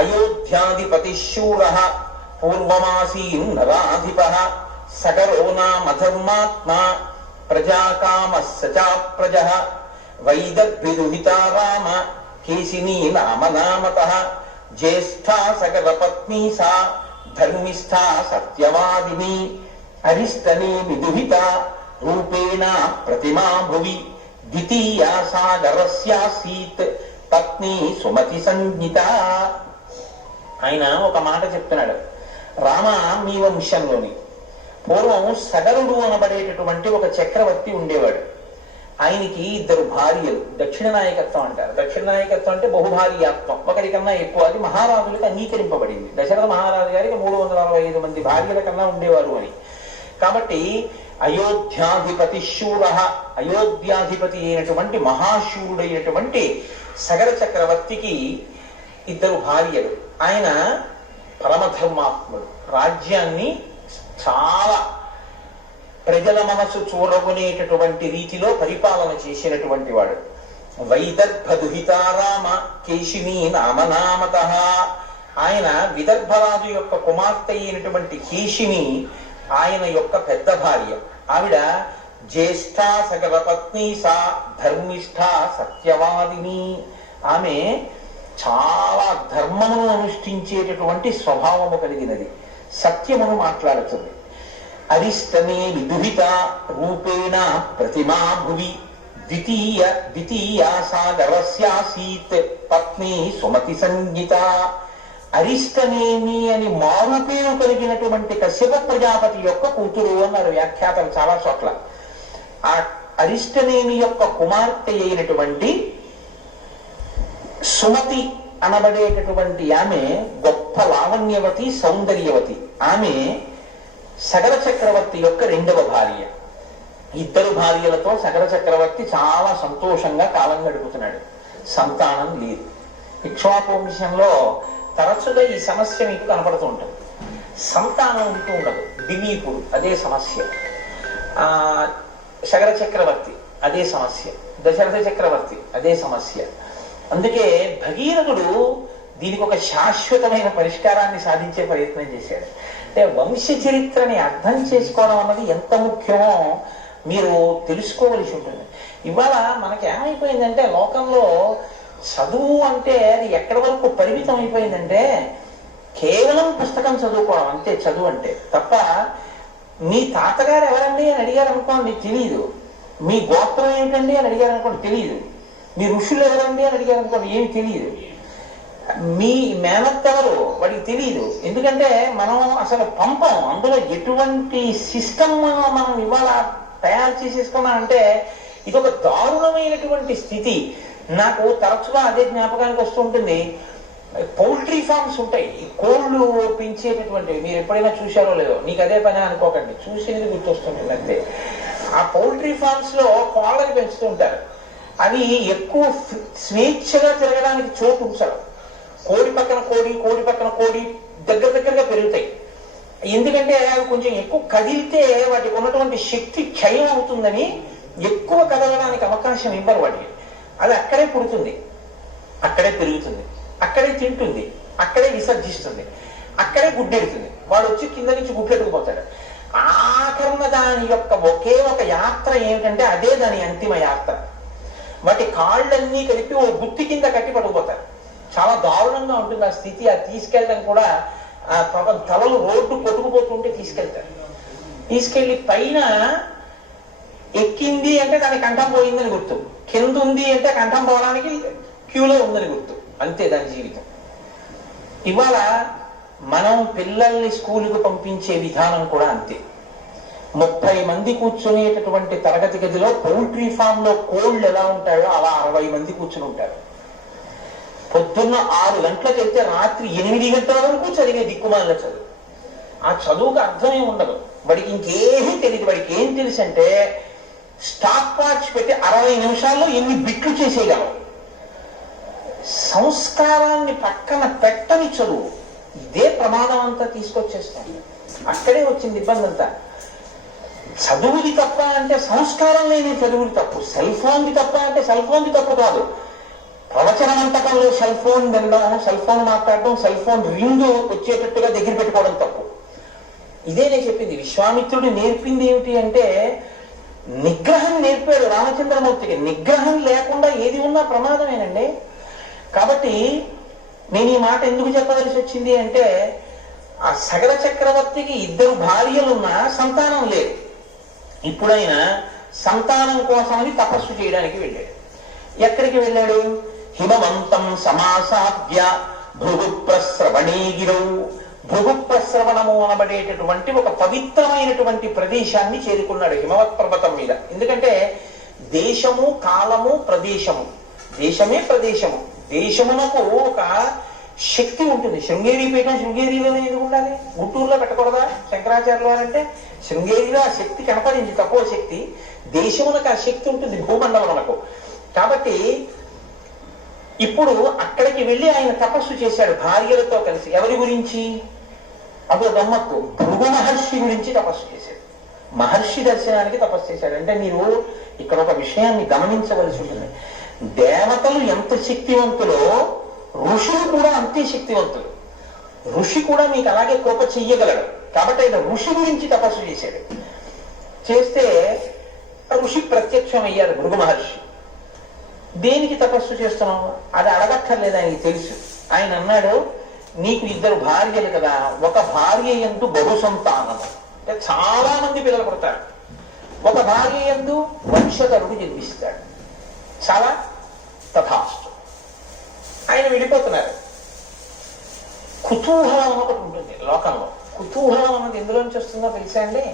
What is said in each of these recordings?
అయోధ్యాధిపతి శూర పూర్వమాసీం నరాధిప సకరో నామధర్మాత్మ ప్రజాకామ సచాప్రజ వైదర్భిదుహితా రామ కేశినీ నామనామత జ్యేష్ఠా సకరపత్నీ సా ధర్మిష్ఠా సత్యవాదిని అరిష్టనే విదుహిత రూపేణ ప్రతిమా భువి ద్వితీయా సాగరస్యాసీత్ పత్ని సుమతి సంగీత. ఆయన ఒక మాట చెప్తున్నాడు. రామ మీ వంశంలోని పూర్వం సగరుడు అనబడేటటువంటి ఒక చక్రవర్తి ఉండేవాడు. ఆయనకి ఇద్దరు భార్యలు. దక్షిణ నాయకత్వం అంటారు. దక్షిణ నాయకత్వం అంటే బహుభార్యాత్వం, ఒకరికన్నా ఎక్కువ. అది మహారాజులకు అంగీకరింపబడింది. దశరథ మహారాజు గారికి 345 మంది భార్యల కన్నా ఉండేవారు అని. కాబట్టి అయోధ్యాధిపతి శూర, అయోధ్యాధిపతి అయినటువంటి మహాశూరుడైనటువంటి సగర చక్రవర్తికి ఇద్దరు భార్యలు. ఆయన పరమధర్మాత్ముడు. రాజ్యాన్ని చాలా ప్రజల మనసు చూరగొనేటటువంటి రీతిలో పరిపాలన చేసినటువంటి వాడు. వైదర్భదుహితారామ కేశినీ నామనామత. ఆయన విదర్భరాజు యొక్క కుమార్తె అయినటువంటి కేశిని ఆయన యొక్క పెద్ద భార్య. ఆవిడ జ్యేష్ఠ సకలపత్ని సా ధర్మిష్ఠ సత్యవాదిని. ఆమె చాలా ధర్మమును అనుష్ఠించేటటువంటి స్వభావము కలిగినది, సత్యమును మాట్లాడుతుంది. అరిష్టమే విదుహిత రూపేణ ప్రతిమా భువి ద్వితీయా సాగరస్యాసీత్ పత్ని సుమతి సంగీత. అరిష్టనేమి అని మారు పేరు కలిగినటువంటి కశ్యప ప్రజాపతి యొక్క కూతురు అన్నారు వ్యాఖ్యాతలు చాలా చోట్ల. ఆ అరిష్టనేమి యొక్క కుమార్తె అయినటువంటి సుమతి అనబడేటటువంటి ఆమె గొప్ప లావణ్యవతి, సౌందర్యవతి. ఆమె సగర చక్రవర్తి యొక్క రెండవ భార్య. ఇద్దరు భార్యలతో సగర చక్రవర్తి చాలా సంతోషంగా కాలం గడుపుతున్నాడు. సంతానం లేదు. ఇక్ష్వాకు వంశంలో తరచుగా ఈ సమస్య మీకు కనపడుతూ ఉంటుంది. సంతానం ఉంటూ ఉండదు. దిలీపుడు అదే సమస్య, సగర చక్రవర్తి అదే సమస్య, దశరథ చక్రవర్తి అదే సమస్య. అందుకే భగీరథుడు దీనికి ఒక శాశ్వతమైన పరిష్కారాన్ని సాధించే ప్రయత్నం చేశాడు. అంటే వంశ చరిత్రని అర్థం చేసుకోవడం అన్నది ఎంత ముఖ్యమో మీరు తెలుసుకోవలసి ఉంటుంది. ఇవాళ మనకి ఏమైపోయిందంటే లోకంలో చదువు అంటే అది ఎక్కడి వరకు పరిమితం అయిపోయిందంటే కేవలం పుస్తకం చదువుకోవడం అంతే చదువు అంటే. తప్ప మీ తాతగారు ఎవరండి అని అడిగారు అనుకోండి తెలియదు. మీ గోత్రం ఏంటండి అని అడిగారు అనుకోండి తెలియదు. మీ ఋషులు ఎవరండి అని అడిగారు అనుకోండి ఏమి తెలియదు. మీ మేనత్ ఎవరు వాడికి తెలియదు. ఎందుకంటే మనం అసలు పంపం. అందులో ఎటువంటి సిస్టమ్ మనం ఇవాళ తయారు చేసేసుకున్నాం అంటే ఇది ఒక దారుణమైనటువంటి స్థితి. నాకు తరచుగా అదే జ్ఞాపకానికి వస్తూ ఉంటుంది. పౌల్ట్రీ ఫార్మ్స్ ఉంటాయి, కోళ్ళు పెంచేటటువంటివి. మీరు ఎప్పుడైనా చూశారో లేదో, నీకు అదే పని అనుకోకండి, చూసినది గుర్తొస్తుంటుంది అంతే. ఆ పౌల్ట్రీ ఫార్మ్స్ లో కోళ్ళని పెంచుతూ ఉంటారు. అవి ఎక్కువ స్వేచ్ఛగా తిరగడానికి చోటు ఉంచారు. కోడి పక్కన కోడి, కోడి పక్కన కోడి దగ్గరగా పెరుగుతాయి. ఎందుకంటే అవి కొంచెం ఎక్కువ కదిలితే వాటికి ఉన్నటువంటి శక్తి క్షయం అవుతుందని ఎక్కువ కదలడానికి అవకాశం ఇవ్వరు వాటికి. అది అక్కడే పుడుతుంది, అక్కడే పెరుగుతుంది, అక్కడే తింటుంది, అక్కడే విసర్జిస్తుంది, అక్కడే గుడ్డెడుతుంది. వాడు వచ్చి కింద నుంచి గుడ్డెట్టుకుపోతాడు. ఆఖరణ దాని యొక్క ఒకే ఒక యాత్ర ఏమిటంటే అదే దాని అంతిమ యాత్ర. వాటి కాళ్ళన్నీ కలిపి ఓ గుత్తి కింద కట్టి పట్టుకుపోతారు. చాలా దారుణంగా ఉంటుంది ఆ స్థితి. అది తీసుకెళ్ళడం కూడా తలలు రోడ్డు కొట్టుకుపోతుంటే తీసుకెళ్తారు. తీసుకెళ్లి పైన ఎక్కింది అంటే దాని కంఠం పోయిందని గుర్తు, కింద ఉంది అంటే కంఠం పోవడానికి క్యూలో ఉందని గుర్తు. అంతే దాని జీవితం. ఇవాళ మనం పిల్లల్ని స్కూలుకు పంపించే విధానం కూడా అంతే. 30 మంది కూర్చునేటటువంటి తరగతి గదిలో పౌల్ట్రీ ఫామ్ లో కోళ్ళు ఎలా ఉంటాయో అలా 60 మంది కూర్చుని ఉంటారు. పొద్దున్న 6 గంటలకు వెళ్తే రాత్రి 8 గంటల వరకు చదివే దిక్కుమాల చదువు. ఆ చదువుకు అర్థమే ఉండదు. వాడికి ఇంకేమీ తెలియదు. వాడికి ఏం తెలుసు అంటే స్టాప్ వాచ్ పెట్టి 60 నిమిషాల్లో ఎన్ని బిట్లు చేసేయగలవు. సంస్కారాన్ని పక్కన పెట్టని చదువు ఇదే ప్రమాదం అంతా తీసుకొచ్చేస్తాను. అక్కడే వచ్చింది ఇబ్బంది అంతా. చదువుది తప్ప అంటే సంస్కారం లేని చదువుది తప్పు, సెల్ ఫోన్ది తప్ప అంటే సెల్ ఫోన్ది తప్పు కాదు. ప్రవచన మంటపంలో సెల్ ఫోన్ వినడం, సెల్ ఫోన్ మాట్లాడడం, సెల్ ఫోన్ రింగ్ వచ్చేటట్టుగా దగ్గర పెట్టుకోవడం తప్పు. ఇదే నేను చెప్పింది. విశ్వామిత్రుడు నేర్పింది ఏమిటి అంటే నిగ్రహం నేర్పాడు రామచంద్రమూర్తికి. నిగ్రహం లేకుండా ఏది ఉన్నా ప్రమాదమేనండి. కాబట్టి నేను ఈ మాట ఎందుకు చెప్పవలసి వచ్చింది అంటే ఆ సగర చక్రవర్తికి 2 భార్యలున్నా సంతానం లేదు. ఇప్పుడైనా సంతానం కోసమని తపస్సు చేయడానికి వెళ్ళాడు. ఎక్కడికి వెళ్ళాడు? హిమవంతం సమాసాద్య భృగుప్రస్రవణీగిరౌ. భృగుప్రస్రవణము అనబడేటటువంటి ఒక పవిత్రమైనటువంటి ప్రదేశాన్ని చేరుకున్నాడు హిమవత్ పర్వతం మీద. ఎందుకంటే దేశము, కాలము, ప్రదేశము, దేశమే ప్రదేశము. దేశమునకు ఒక శక్తి ఉంటుంది. శృంగేరి పీఠం శృంగేరిలోనే ఎందుకు ఉండాలి? గుంటూరులో పెట్టకూడదా శంకరాచార్యులు వారంటే? శృంగేరిలో ఆ శక్తి కనపడింది, తక్కువ శక్తి. దేశమునకు ఆ శక్తి ఉంటుంది, భూమండలమునకు. కాబట్టి ఇప్పుడు అక్కడికి వెళ్ళి ఆయన తపస్సు చేశాడు భార్యలతో కలిసి. ఎవరి గురించి? అదో గమ్మత్తు. భృగు మహర్షి గురించి తపస్సు చేశాడు. మహర్షి దర్శనానికి తపస్సు చేశాడు. అంటే మీరు ఇక్కడ ఒక విషయాన్ని గమనించవలసి ఉంటుంది. దేవతలు ఎంత శక్తివంతులో ఋషులు కూడా అంతే శక్తివంతులు. ఋషి కూడా మీకు అలాగే కృప చెయ్యగలడు. కాబట్టి ఆయన ఋషి గురించి తపస్సు చేశాడు. చేస్తే ఋషి ప్రత్యక్షం అయ్యారు భృగు మహర్షి. దేనికి తపస్సు చేస్తున్నావు? అది అడగక్కర్లేదు, ఆయనకి తెలుసు. ఆయన అన్నాడు, నీకు 2 భార్యలు కదా, ఒక భార్య యందు బహు సంతానము, అంటే చాలా మంది పిల్లలు పుడతారు. ఒక భార్య యందు వంశధరుడు జన్మిస్తాడు. చాలా తథాస్తు. ఆయన వెళ్ళిపోతున్నారు. కుతూహలం ఒకటి ఉంటుంది లోకంలో. కుతూహలం అన్నది ఎందులోంచి వస్తుందో తెలుసా అండి?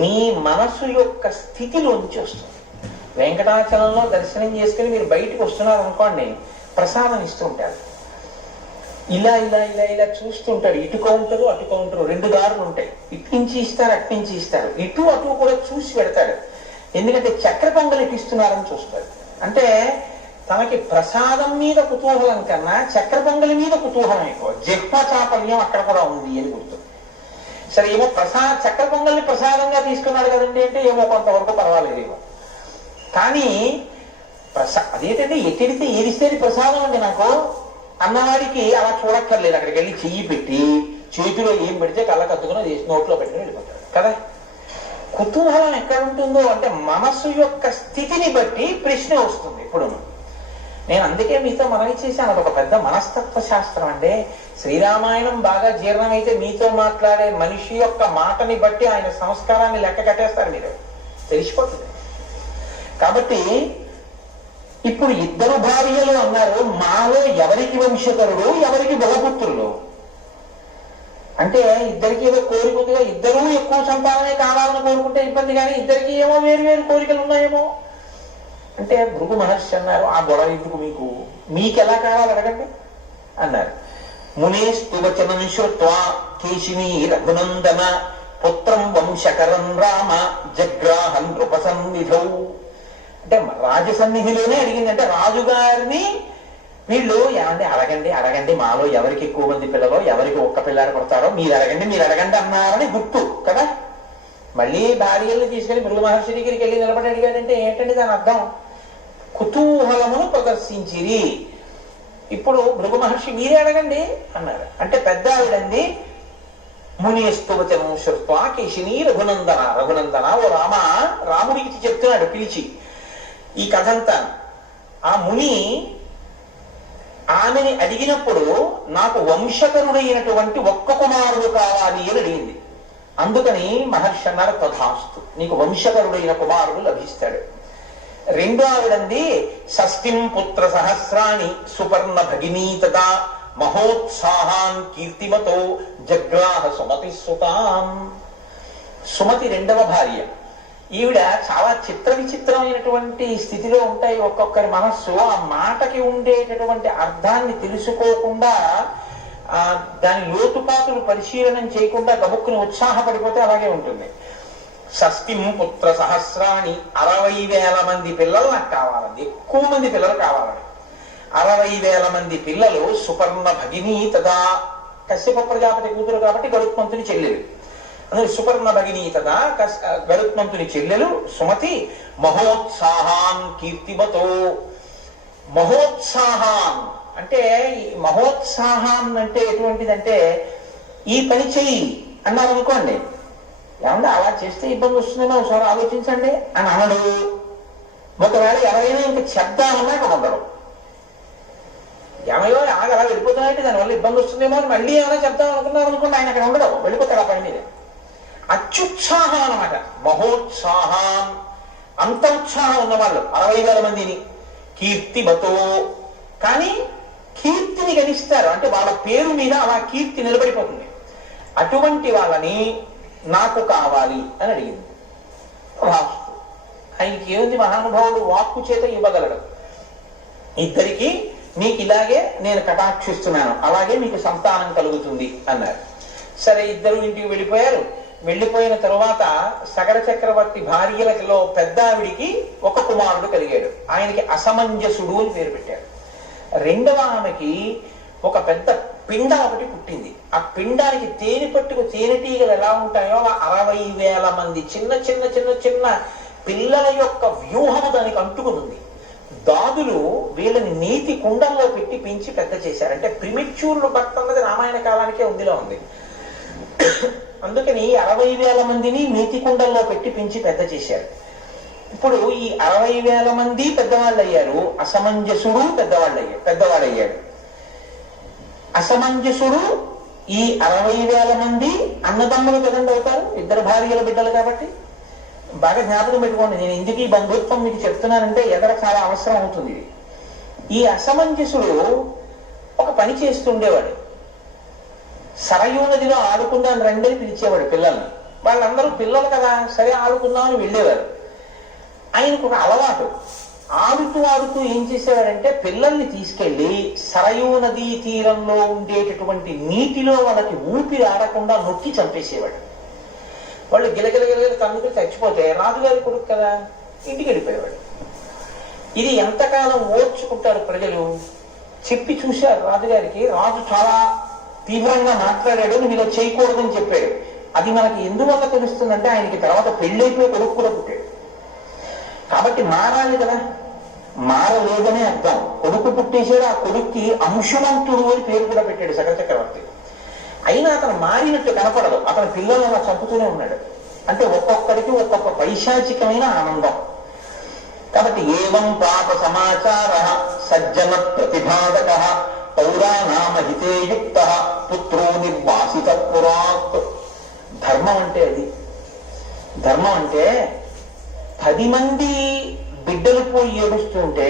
మీ మనసు యొక్క స్థితిలోంచి వస్తుంది. వెంకటాచలంలో దర్శనం చేసుకుని మీరు బయటకు వస్తున్నారు అనుకోండి, ప్రసాదం ఇస్తూ ఉంటారు. ఇలా ఇలా ఇలా ఇలా చూస్తుంటారు. ఇటు కౌంటరు, అటు కౌంటరు, 2 దారులు ఉంటాయి. ఇటు నుంచి ఇస్తారు, అటు నుంచి ఇస్తారు. ఇటు అటు కూడా చూసి పెడతాడు. ఎందుకంటే చక్ర పొంగలి ఇస్తున్నారని చూస్తారు. అంటే తనకి ప్రసాదం మీద కుతూహలం కన్నా చక్ర పొంగలి మీద కుతూహలం ఎక్కువ. జిహ్వ చాపల్యం అక్కడ కూడా ఉంది అని గుర్తు. సరే, ఏమో చక్ర పొంగల్ని ప్రసాదంగా తీసుకున్నాడు కదండి అంటే ఏమో కొంతవరకు పర్వాలేదేమో. కానీ అదేంటంటే ఎట్టిడితే ఏదిస్తే ప్రసాదం అండి నాకు అన్నవాడికి అలా చూడక్కర్లేదు. అక్కడికి వెళ్ళి చెయ్యి పెట్టి చేతిలో ఏం పెడితే కళ్ళకత్తుకుని నోట్లో పెట్టుకుని వెళ్ళిపోతాడు కదా. కుతూహలం ఎక్కడ ఉంటుందో అంటే మనస్సు యొక్క స్థితిని బట్టి ప్రశ్న వస్తుంది. ఇప్పుడు నేను అందుకే మీతో మనవి చేశాను, అదొక పెద్ద మనస్తత్వ శాస్త్రం అంటే. శ్రీరామాయణం బాగా జీర్ణమైతే మీతో మాట్లాడే మనిషి యొక్క మాటని బట్టి ఆయన సంస్కారాన్ని లెక్క కట్టేస్తారు, మీరు తెలిసిపోతుంది. కాబట్టి ఇప్పుడు 2 భార్యలు అన్నారు. మాలో ఎవరికి వంశకరుడు, ఎవరికి బలపుత్రులు అంటే ఇద్దరికి ఏదో కోరిక ఉందిగా. 2 ఎక్కువ సంతానమే కావాలని కోరుకుంటే ఇబ్బంది, కానీ ఇద్దరికి ఏమో వేరు కోరికలు ఉన్నాయేమో అంటే భృగు మహర్షి అన్నారు, ఆ గొడవ ఎందుకు మీకు, మీకెలా కావాలి అడగండి అన్నారు. మునేస్తు వచనం శ్రుత్వా కేశినీ రఘునందన పుత్రం వంశకరం రామ జగ్రాహన్ నృపసన్నిధౌ. అంటే రాజసన్నిధిలోనే అడిగింది. అంటే రాజుగారిని వీళ్ళు ఏమంటే అడగండి మాలో ఎవరికి ఎక్కువ మంది పిల్లలు, ఎవరికి ఒక్క పిల్లాడు పుడతారో మీరు అడగండి అన్నారని గుర్తు కదా. మళ్ళీ భార్యల్ని తీసుకెళ్లి భృగు మహర్షి దగ్గరికి వెళ్ళి నిలబడి అడిగాడంటే ఏంటంటే దాని అర్థం కుతూహలమును ప్రదర్శించిరి. ఇప్పుడు భృగు మహర్షి మీరే అడగండి అన్నారు. అంటే పెద్ద ఆవిడంది మునిస్తోవచనం శ్రుత్వా కేశినీ రఘునందన ఓ రామ, రాముడికి చెప్తున్నాడు పిలిచి ఈ కథంతా. ఆ ముని ఆమెని అడిగినప్పుడు నాకు వంశకరుడైనటువంటి ఒక్క కుమారుడు కావాలి అని అడిగింది. అందుకని మహర్షి అన్నారు తథాస్తు, నీకు వంశకరుడైన కుమారుడు లభిస్తాడు. 2వ ఆవిడంది షష్ఠిం పుత్ర సహస్రాణి సుపర్ణ భగినీ తదా మహోత్సాహాన్ కీర్తిమతో జగ్రాహ సుమతి సుతాం. సుమతి 2వ భార్య. ఈవిడ చాలా విచిత్రమైనటువంటి స్థితిలో ఉంటాయి ఒక్కొక్కరి మనస్సు. ఆ మాటకి ఉండేటటువంటి అర్థాన్ని తెలుసుకోకుండా, దాని లోతుపాతులు పరిశీలనం చేయకుండా గబుక్కుని ఉత్సాహపడిపోతే అలాగే ఉంటుంది. షష్ఠిం పుత్ర సహస్రాన్ని 60,000 మంది పిల్లలు నాకు కావాలండి, ఎక్కువ మంది పిల్లలు కావాలని. 60,000 మంది పిల్లలు. సుపర్ణ భగినీ తదా, కశ్యప ప్రజాపతి కూతురు కాబట్టి గరుత్మంతుని చెల్లెలు. అందుకే సుపర్ణ భగినీ తదా గరుత్మంతుని చెల్లెలు సుమతి. మహోత్సాహాన్ కీర్తిమతో, మహోత్సాహాన్ అంటే, ఈ మహోత్సాహాన్ అంటే ఎటువంటిదంటే, ఈ పని చెయ్యి అన్నారు అనుకోండి, ఏమన్నా అలా చేస్తే ఇబ్బంది వస్తుందేమో ఒకసారి ఆలోచించండి అని అనడు. ఒకవేళ ఎవరైనా ఇంకా చెప్దామన్నా ఇక్కడ ఉండరు. ఏమయో ఆగ అలా వెళ్ళిపోతున్నాయంటే దానివల్ల ఇబ్బంది వస్తుందేమో అని మళ్ళీ ఏమైనా చెప్దాం అనుకున్నాం అనుకోండి, ఆయన అక్కడ ఉండడు, వెళ్ళిపోతాడు ఆ పని మీద. అత్యుత్సాహం అన్నమాట. మహోత్సాహం, అంత ఉత్సాహం ఉన్నవాళ్ళు 60,000 మందిని కీర్తిమతో, కానీ కీర్తిని గణిస్తారు, అంటే వాళ్ళ పేరు మీద అలా కీర్తి నిలబడిపోతుంది. అటువంటి వాళ్ళని నాకు కావాలి అని అడిగింది. రాస్తు ఆయనకి ఏముంది, మహానుభావుడు వాక్కు చేత ఇవ్వగలడు. ఇద్దరికి మీకు ఇలాగే నేను కటాక్షిస్తున్నాను, అలాగే మీకు సంతానం కలుగుతుంది అన్నారు. సరే, ఇద్దరు ఇంటికి వెళ్ళిపోయారు. వెళ్ళిపోయిన తరువాత సగర చక్రవర్తి భార్యలలో పెద్ద ఆవిడికి ఒక కుమారుడు కలిగాడు. ఆయనకి అసమంజసుడు అని పేరు పెట్టారు. రెండవ ఆమెకి ఒక పెద్ద పిండం ఒకటి పుట్టింది. ఆ పిండానికి తేనెటీగలు ఎలా ఉంటాయో అలా 60,000 మంది చిన్న చిన్న చిన్న చిన్న పిల్లల యొక్క వ్యూహము దానికి అంటుకునుంది. దాదులు వీళ్ళని నీతి కుండంలో పెట్టి పెంచి పెద్ద చేశారు. అంటే ప్రిమిచ్యూర్లు భక్తి అన్నది రామాయణ కాలానికే ఉందిలో ఉంది. అందుకని 60,000 మందిని నీతి కుండంలో పెట్టి పెంచి పెద్ద చేశారు. ఇప్పుడు ఈ 60,000 మంది పెద్దవాళ్ళు అయ్యారు. అసమంజసుడు పెద్దవాడయ్యాడు. అసమంజసుడు ఈ 60,000 మంది అన్నదమ్ములు కదండి అవుతారు, ఇద్దరు భార్యల బిడ్డలు కాబట్టి. బాగా జ్ఞాపకం పెట్టుకోండి, నేను ఎందుకు ఈ బంధుత్వం మీకు చెప్తున్నానంటే ఎదర చాలా అవసరం అవుతుంది. ఈ అసమంజసుడు ఒక పని చేస్తుండేవాడు. సరయూ నదిలో ఆడుకుందాం రండి అని పిలిచేవాడు పిల్లల్ని. వాళ్ళందరూ పిల్లలు కదా, సరే ఆడుకుందామని వెళ్ళేవారు. ఆయనకు ఒక అలవాటు, ఆడుతూ ఏం చేసేవాడంటే పిల్లల్ని తీసుకెళ్లి సరయూ నదీ తీరంలో ఉండేటటువంటి నీటిలో వాళ్ళకి ఊపిరి ఆడకుండా నొక్కి చంపేసేవాడు. వాళ్ళు గిలగిలగిల తన్నుకు చచ్చిపోతే రాజుగారి కొడుకు కదా, ఇంటికి వెళ్ళిపోయేవాడు. ఇది ఎంతకాలం ఓర్చుకుంటారు ప్రజలు. చెప్పి చూశారు రాజుగారికి. రాజు చాలా తీవ్రంగా మాట్లాడాడు, నువ్వు ఇలా చేయకూడదని చెప్పాడు. అది మనకి ఎందువల్ల తెలుస్తుందంటే ఆయనకి తర్వాత పెళ్ళైపోయి కొడుకు కూడా పుట్టాడు కాబట్టి మారాలి కదా. మారలేదనే అర్థం. కొడుకు పుట్టేశాడు, ఆ కొడుక్కి అంశుమంతుడు అని పేరు కూడా పెట్టాడు సగర చక్రవర్తి. అయినా అతను మారినట్టు కనపడదు. అతని పిల్లలు అలా చంపుతూనే ఉన్నాడు. అంటే ఒక్కొక్కడికి ఒక్కొక్క పైశాచికమైన ఆనందం. కాబట్టి ఏవం పాప సమాచార సజ్జన ప్రతిపాదక పౌరాణామహితేయుక్త పుత్రో నిర్వాసిత పురాత్. ధర్మం అంటే అది. ధర్మం అంటే 10 మంది బిడ్డలు పోయి ఏడుస్తుంటే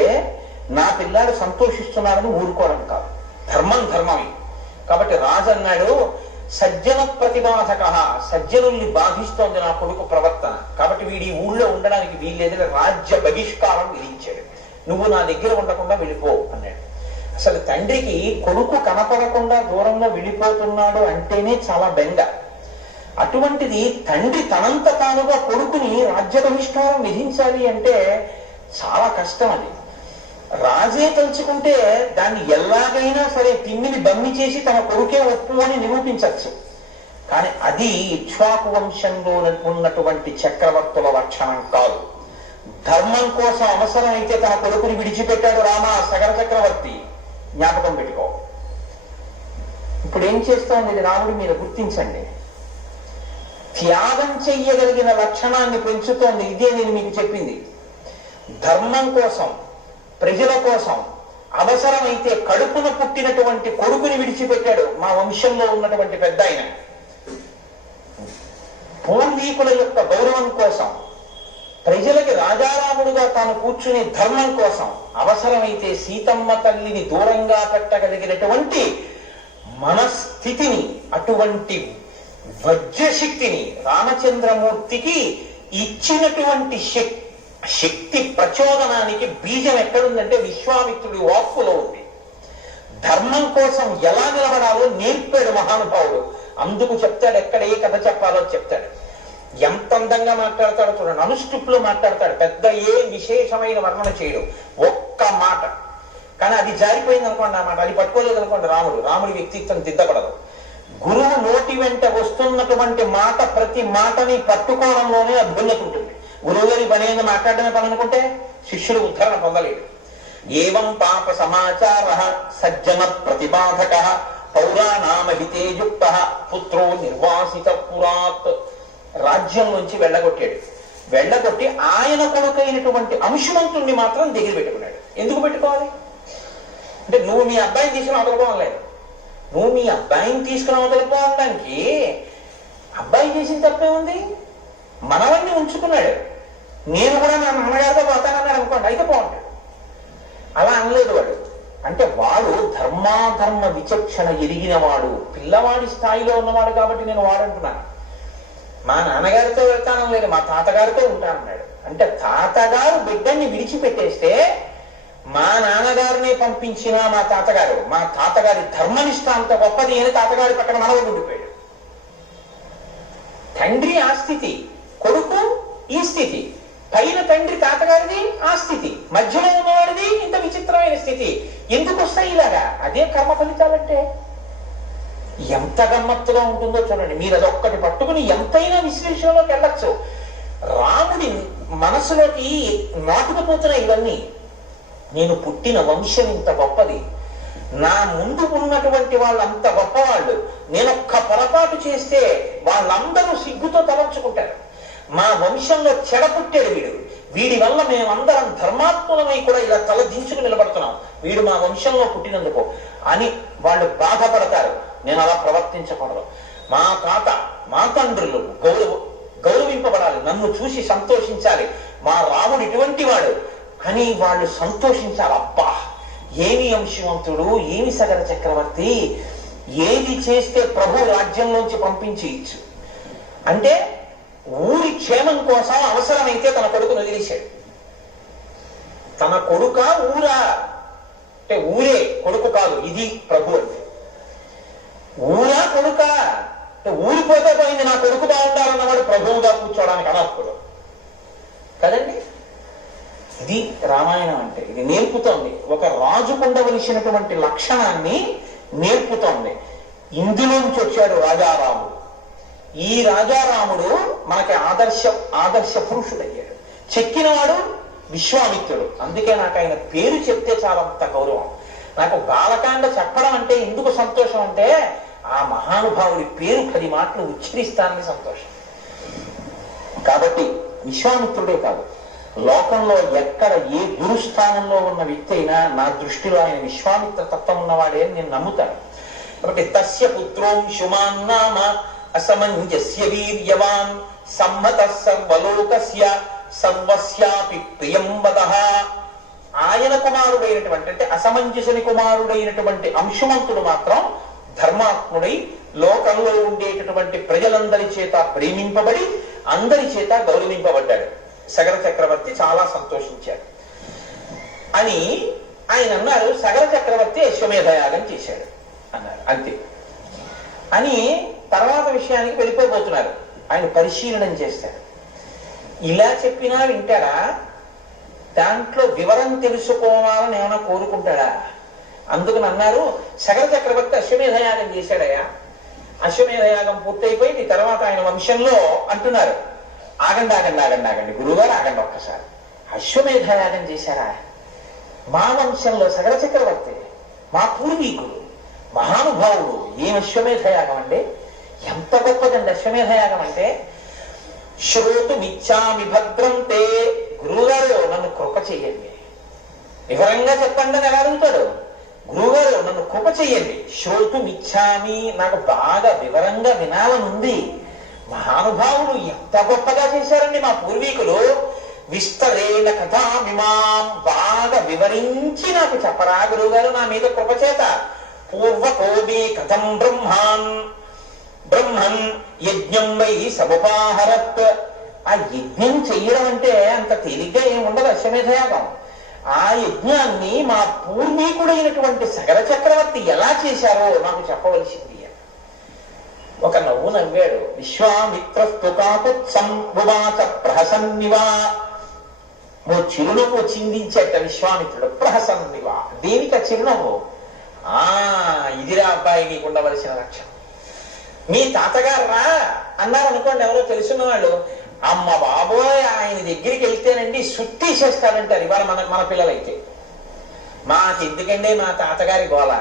నా పిల్లాడు సంతోషిస్తున్నాడని ఊరుకోవడం కాదు. ధర్మమే. కాబట్టి రాజు అన్నాడు, సజ్జన ప్రతిబాధక, సజ్జనుల్ని బాధిస్తోంది నా కొడుకు ప్రవర్తన, కాబట్టి వీడి ఊళ్ళో ఉండడానికి వీల్లేదని రాజ్య బహిష్కారం విధించాడు. నువ్వు నా దగ్గర ఉండకుండా వెళ్ళిపో అన్నాడు. అసలు తండ్రికి కొడుకు కనపడకుండా దూరంగా వెళ్ళిపోతున్నాడు అంటేనే చాలా బెంగ. అటువంటిది తండ్రి తనంత తానుగా కొడుకుని రాజ్య బహిష్కారం విధించాలి అంటే చాలా కష్టం. అది రాజే తలుచుకుంటే దాన్ని ఎలాగైనా సరే తిమ్మిని బమ్మి చేసి తన కొడుకే ఒప్పు అని నిరూపించవచ్చు. కానీ అది ఇక్ష్వాకు వంశంలో ఉన్నటువంటి చక్రవర్తుల లక్షణం కాదు. ధర్మం కోసం అవసరమైతే తన కొడుకుని విడిచిపెట్టాడు రామ సగర చక్రవర్తి. జ్ఞాపకం పెట్టుకో. ఇప్పుడు ఏం చేస్తోంది ఇది రాముడి మీద గుర్తించండి. త్యాగం చెయ్యగలిగిన లక్షణాన్ని పెంచుతోంది. ఇదే నేను మీకు చెప్పింది. ధర్మం కోసం, ప్రజల కోసం అవసరమైతే కడుపున పుట్టినటువంటి కొడుకుని విడిచిపెట్టాడు మా వంశంలో ఉన్నటువంటి పెద్ద ఆయన. పూర్వీకుల యొక్క గౌరవం కోసం, ప్రజలకి రాజారాముడుగా తాను కూర్చునే ధర్మం కోసం అవసరమైతే సీతమ్మ తల్లిని దూరంగా పెట్టగలిగినటువంటి మనస్థితిని, అటువంటి వజ్రశక్తిని రామచంద్రమూర్తికి ఇచ్చినటువంటి శక్తి ప్రచోదనానికి బీజం ఎక్కడుందంటే విశ్వామిత్రుడి వాక్కులో ఉంది. ధర్మం కోసం ఎలా నిలబడాలో నేర్పాడు మహానుభావుడు. అందుకు చెప్తాడు, ఎక్కడ ఏ కథ చెప్పాలో చెప్తాడు. ఎంత అందంగా మాట్లాడతాడో చూడండి. అనుష్టుప్లో మాట్లాడతాడు. పెద్ద ఏ విశేషమైన వర్ణన చేయడు, ఒక్క మాట. కానీ అది జారిపోయింది అనుకోండి, ఆ మాట అది పట్టుకోలేదు అనుకోండి రాముడి వ్యక్తిత్వం దిద్దపడదు. గురువు నోటి వెంట వస్తున్నటువంటి మాట, ప్రతి మాటని పట్టుకోవడంలోనే అభ్యున్నతి ఉంటుంది. గురువు గారి పని ఏందో మాట్లాడడమే పని అనుకుంటే శిష్యుడు ఉద్ధరణ పొందలేడు. ఏవం పాప సమాచార సజ్జన ప్రతిబాధక పౌరాణామహితేయుక్త పుత్రో నిర్వాసిత పురాత్. రాజ్యం నుంచి వెళ్ళగొట్టాడు. వెళ్ళగొట్టి ఆయన కొడుకైనటువంటి అంశుమంతుణ్ణి మాత్రం దగ్గర పెట్టుకున్నాడు. ఎందుకు పెట్టుకోవాలి అంటే, నువ్వు మీ అబ్బాయిని తీసుకుని అవతలపోవడం లేదు. నువ్వు మీ అబ్బాయిని తీసుకుని అవతలపోవడానికి అబ్బాయి చేసిన తప్పే ఉంది. మనవన్ని ఉంచుకున్నాడు. నేను కూడా నా నాన్నగారితో పోతానన్నాడు అనుకోండి, అయితే బాగుంటాడు. అలా అనలేదు వాడు. అంటే వాడు ధర్మాధర్మ విచక్షణ ఎరిగిన వాడు, పిల్లవాడి స్థాయిలో ఉన్నవాడు కాబట్టి నేను వాడంటున్నాను. మా నాన్నగారితో వెళ్తానం లేదు, మా తాతగారితో ఉంటానన్నాడు. అంటే తాతగారు బిడ్డని విడిచిపెట్టేస్తే మా నాన్నగారిని పంపించిన మా తాతగారి ధర్మనిష్ట అంత గొప్పది అని తాతగారి పక్కన మనవడు ఉండిపోయాడు. తండ్రి ఆ స్థితి, కొడుకు ఈ స్థితి, పైన తండ్రి తాతగారిది ఆ స్థితి, మధ్యలో ఉన్నవాడిది ఇంత విచిత్రమైన స్థితి. ఎందుకు వస్తాయి ఇలాగా? అదే కర్మ ఫలితాలంటే. ఎంత గమ్మత్తుగా ఉంటుందో చూడండి. మీరు అదొక్కటి పట్టుకుని ఎంతైనా విశ్లేషణలోకి వెళ్ళచ్చు. రాముడి మనసులోకి నాటుకుపోతున్నాయి ఇవన్నీ. నేను పుట్టిన వంశం ఇంత గొప్పది, నా ముందు ఉన్నటువంటి వాళ్ళంత గొప్పవాళ్ళు, నేనొక్క పొరపాటు చేస్తే వాళ్ళందరూ సిగ్గుతో తలంచుకుంటారు. మా వంశంలో చెడపుట్టాడు వీడి వల్ల మేమందరం ధర్మాత్మలమై కూడా ఇలా తల దించుకు నిలబడుతున్నాం, వీడు మా వంశంలో పుట్టినందుకు అని వాళ్ళు బాధపడతారు. నేను అలా ప్రవర్తించకూడదు. మా తండ్రులు గౌరవింపబడాలి, నన్ను చూసి సంతోషించాలి, మా రాముడు ఇటువంటి వాడు అని వాళ్ళు సంతోషించాలి. అబ్బా, ఏమి అంశవంతుడు, ఏమి సగర చక్రవర్తి, ఏది చేస్తే ప్రభు రాజ్యంలోంచి పంపించేయచ్చు అంటే ఊరి క్షేమం కోసం అవసరమైతే తన కొడుకును వదిలేశాడు. తన కొడుక ఊరా అంటే ఊరే కొడుకు కాదు, ఇది ప్రభు అంటే. ఊరా కొడుక అంటే ఊరిపోతే పోయింది, నా కొడుకు బాగుండాలన్నవాడు ప్రభువుగా కూర్చోవడానికి అనర్హుడు కదండి. ఇది రామాయణం అంటే. ఇది నేర్పుతోంది, ఒక రాజుకు ఉండవలసినటువంటి లక్షణాన్ని నేర్పుతోంది. ఇందులోంచి వచ్చాడు రాజారాముడు. ఈ రాజారాముడు మనకి ఆదర్శ పురుషుడయ్యాడు. చెక్కినవాడు విశ్వామిత్రుడు. అందుకే నాకు ఆయన పేరు చెప్తే చాలా అంత గౌరవం. నాకు బాలకాండ చెప్పడం అంటే ఎందుకు సంతోషం అంటే, ఆ మహానుభావుడి పేరు 10 మాటలు ఉచ్చరిస్తానని సంతోషం. కాబట్టి విశ్వామిత్రుడే కాదు, లోకంలో ఎక్కడ ఏ గురుస్థానంలో ఉన్న వ్యక్తి అయినా నా దృష్టిలో ఆయన విశ్వామిత్ర తత్వం ఉన్నవాడే అని నేను నమ్ముతాను. కాబట్టి తస్య పుత్రోంశుమాన్ నామ అసమంజస్య వీర్యవాన్ సమ్మత సర్వలోకస్య సర్వస్యాపి ప్రియం వదః. ఆయన కుమారుడైనటువంటి అంటే అసమంజసుని కుమారుడైనటువంటి అంశుమంతుడు మాత్రం ధర్మాత్ముడై లోకంలో ఉండేటటువంటి ప్రజలందరి చేత ప్రేమింపబడి అందరి చేత గౌరవింపబడ్డాడు. సగర చక్రవర్తి చాలా సంతోషించాడు అని ఆయన అన్నారు. సగర చక్రవర్తి అశ్వమేధయాగం చేశాడు అన్నారు, అంతే అని తర్వాత విషయానికి వెళ్ళిపోబోతున్నారు. ఆయన పరిశీలనం చేశాడు. ఇలా చెప్పినా వింటాడా? దాంట్లో వివరం తెలుసుకోవాలని ఏమైనా కోరుకుంటాడా? అందుకని అన్నారు, సగర చక్రవర్తి అశ్వమేధయాగం చేశాడయా. అశ్వమేధయాగం పూర్తయిపోయింది. తర్వాత ఆయన వంశంలో అంటున్నారు, ఆగండి గురువుగారు ఆగండి ఒక్కసారి, అశ్వమేధయాగం చేశారా? మా వంశంలో సగర చక్రవర్తి మా పూర్వీకుడు మహానుభావుడు. ఏం అశ్వమేధయాగం అంటే ఎంత గొప్పదండి అశ్వమేధయాగం అంటే. శ్రోతుమిచ్చామి భద్రంతే, గురువుగారు నన్ను కృప చెయ్యండి, వివరంగా చెప్పండి అని ఎలా అడుగుతాడు. గురువుగారు నన్ను కృప చెయ్యండి. శ్రోతుమిచ్చామి, నాకు బాగా వివరంగా వినాలనుంది. మహానుభావులు ఎంత గొప్పగా చేశారండి మా పూర్వీకులు. విస్తరేణ కథామిమాం, బాగా వివరించి నాకు చెప్పరా గురువుగారు, నా మీద కృపచేత. పూర్వకోమి కథం బ్రహ్మన్ యజ్ఞం వై సముపాహరత్. ఆ యజ్ఞం చెయ్యడం అంటే అంత తేలిగ్గా ఏముండదు అశ్వమేధయాగం. ఆ యజ్ఞాన్ని మా పూర్వీకుడైనటువంటి సగర చక్రవర్తి ఎలా చేశారో నాకు చెప్పవలసింది. ఒక నవ్వు నవ్వాడు. విశ్వామిత్రస్తు కాకుత్సంవాచ ప్రహసన్నివా. ఓ చిరునవ్వు చిందించేట విశ్వామిత్రుడు. ప్రహసన్నివా, దేనిక చిరునవ్వు? ఇదిరా అబ్బాయి నీకు ఉండవలసిన లక్ష్యం. మీ తాతగారు రా అన్నారు అనుకోండి, ఎవరో తెలుసున్న వాళ్ళు, అమ్మ బాబోయ్ ఆయన దగ్గరికి వెళ్తేనండి సుట్టి చేస్తారంటారు ఇవాళ మన పిల్లలైతే. మాకెందుకండి మా తాతగారి గోల.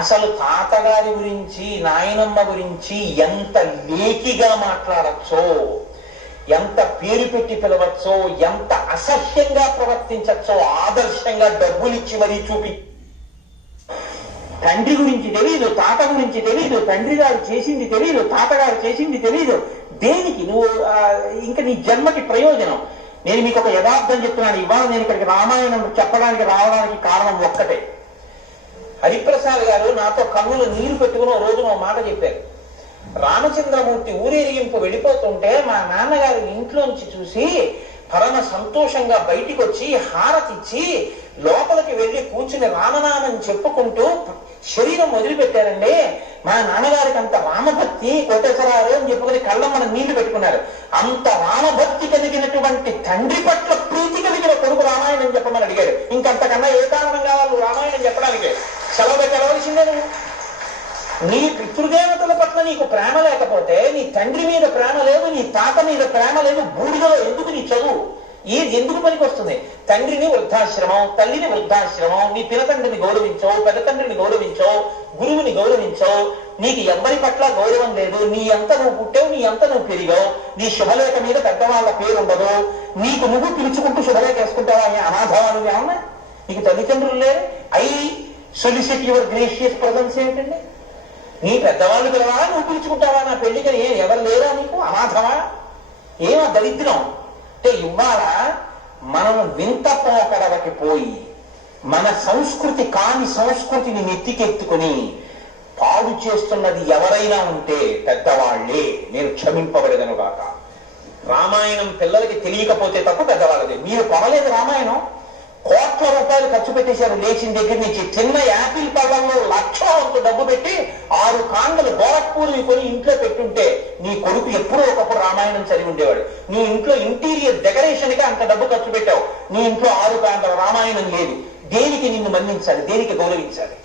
అసలు తాతగారి గురించి నాయనమ్మ గురించి ఎంత లేకిగా మాట్లాడచ్చో, ఎంత పేరు పెట్టి పిలవచ్చో, ఎంత అసహ్యంగా ప్రవర్తించచ్చో ఆదర్శంగా డబ్బులిచ్చి మరీ చూపి. తండ్రి గురించి తెలియదు, తాత గురించి తెలియదు, తండ్రి గారు చేసింది తెలియదు, తాతగారు చేసింది తెలియదు. దేనికి నువ్వు ఇంకా నీ జన్మకి ప్రయోజనం? నేను మీకు ఒక యథార్థం చెప్తున్నాను. ఇవాళ నేను ఇక్కడికి రామాయణం చెప్పడానికి రావడానికి కారణం ఒక్కటే. హరిప్రసాద్ గారు నాతో కన్నులు నీరు పెట్టుకుని రోజున ఒక మాట చెప్పారు. రామచంద్రమూర్తి ఊరేగింపు వెళ్ళిపోతుంటే మా నాన్నగారు ఇంట్లోంచి చూసి పరమ సంతోషంగా బయటికి వచ్చి హారతిచ్చి లోపలికి వెళ్ళి కూర్చుని రామనామం చెప్పుకుంటూ శరీరం వదిలిపెట్టారండి. మా నాన్నగారికి అంత రామభక్తి, కోటేశ్వరారు అని చెప్పుకుని కళ్ళమ్మన నీళ్లు పెట్టుకున్నారు. అంత రామభక్తి కలిగినటువంటి తండ్రి పట్ల ప్రీతి కలిగిన కొడుకు రామాయణం చెప్పమని అడిగాడు. ఇంకంతకన్నా ఏ కారణం కావాలి రామాయణం చెప్పడానికి? సెలవు పెట్టవలసిందే. నువ్వు నీ పితృదేవతల పట్ల నీకు ప్రేమ లేకపోతే, నీ తండ్రి మీద ప్రేమ లేదు, నీ తాత మీద ప్రేమ లేదు, బూడిదలో ఎందుకు నీ చదువు? ఏది ఎందుకు పనికి వస్తుంది? తండ్రిని వృద్ధాశ్రమం, తల్లిని వృద్ధాశ్రమం, నీ పినతండ్రిని గౌరవించో, పెద్ద తండ్రిని గౌరవించో, గురువుని గౌరవించో. నీకు ఎవరి పట్ల గౌరవం లేదు. నీ ఎంత నువ్వు పుట్టావు, నీ ఎంత నువ్వు పెరిగావు. నీ శుభలేఖ మీద పెద్దవాళ్ళ పేరు ఉండదు. నీకు నువ్వు పిలుచుకుంటూ శుభలేఖ వేసుకుంటావా? అనాథవాలు ఏమన్నా? నీకు తల్లిదండ్రులు లేరు. I solicit your gracious presence ఏమిటండి? నీ పెద్దవాళ్ళు పిలవా, నువ్వు పిలుచుకుంటావా? నా పెళ్లికి ఎవరు లేరా నీకు? అనాథమా? ఏమో దరిద్రం. అంటే ఇవాళ మనం వింత పోకడలకి పోయి మన సంస్కృతి కాని సంస్కృతిని నెత్తికెత్తుకుని పాడు చేస్తున్నది ఎవరైనా ఉంటే పెద్దవాళ్లే. నేను క్షమింపబడదను గాక. రామాయణం పిల్లలకి తెలియకపోతే తప్ప పెద్దవాళ్ళది. మీరు కొనలేదు రామాయణం, కోట్ల రూపాయలు ఖర్చు పెట్టేశారు లేచిన దగ్గర నుంచి. చిన్న యాపిల్ పళ్ళంలో లక్షల డబ్బు పెట్టి 6 కాండలు గోరఖ్పూర్ని కొని ఇంట్లో పెట్టుంటే నీ కొడుకు ఎప్పుడో ఒకప్పుడు రామాయణం చదివి ఉండేవాడు. నీ ఇంట్లో ఇంటీరియర్ డెకరేషన్ కి అంత డబ్బు ఖర్చు పెట్టావు, నీ ఇంట్లో 6 కాండల రామాయణం లేదు. దేనికి నిన్ను మన్నించాలి? దేనికి గౌరవించాలి?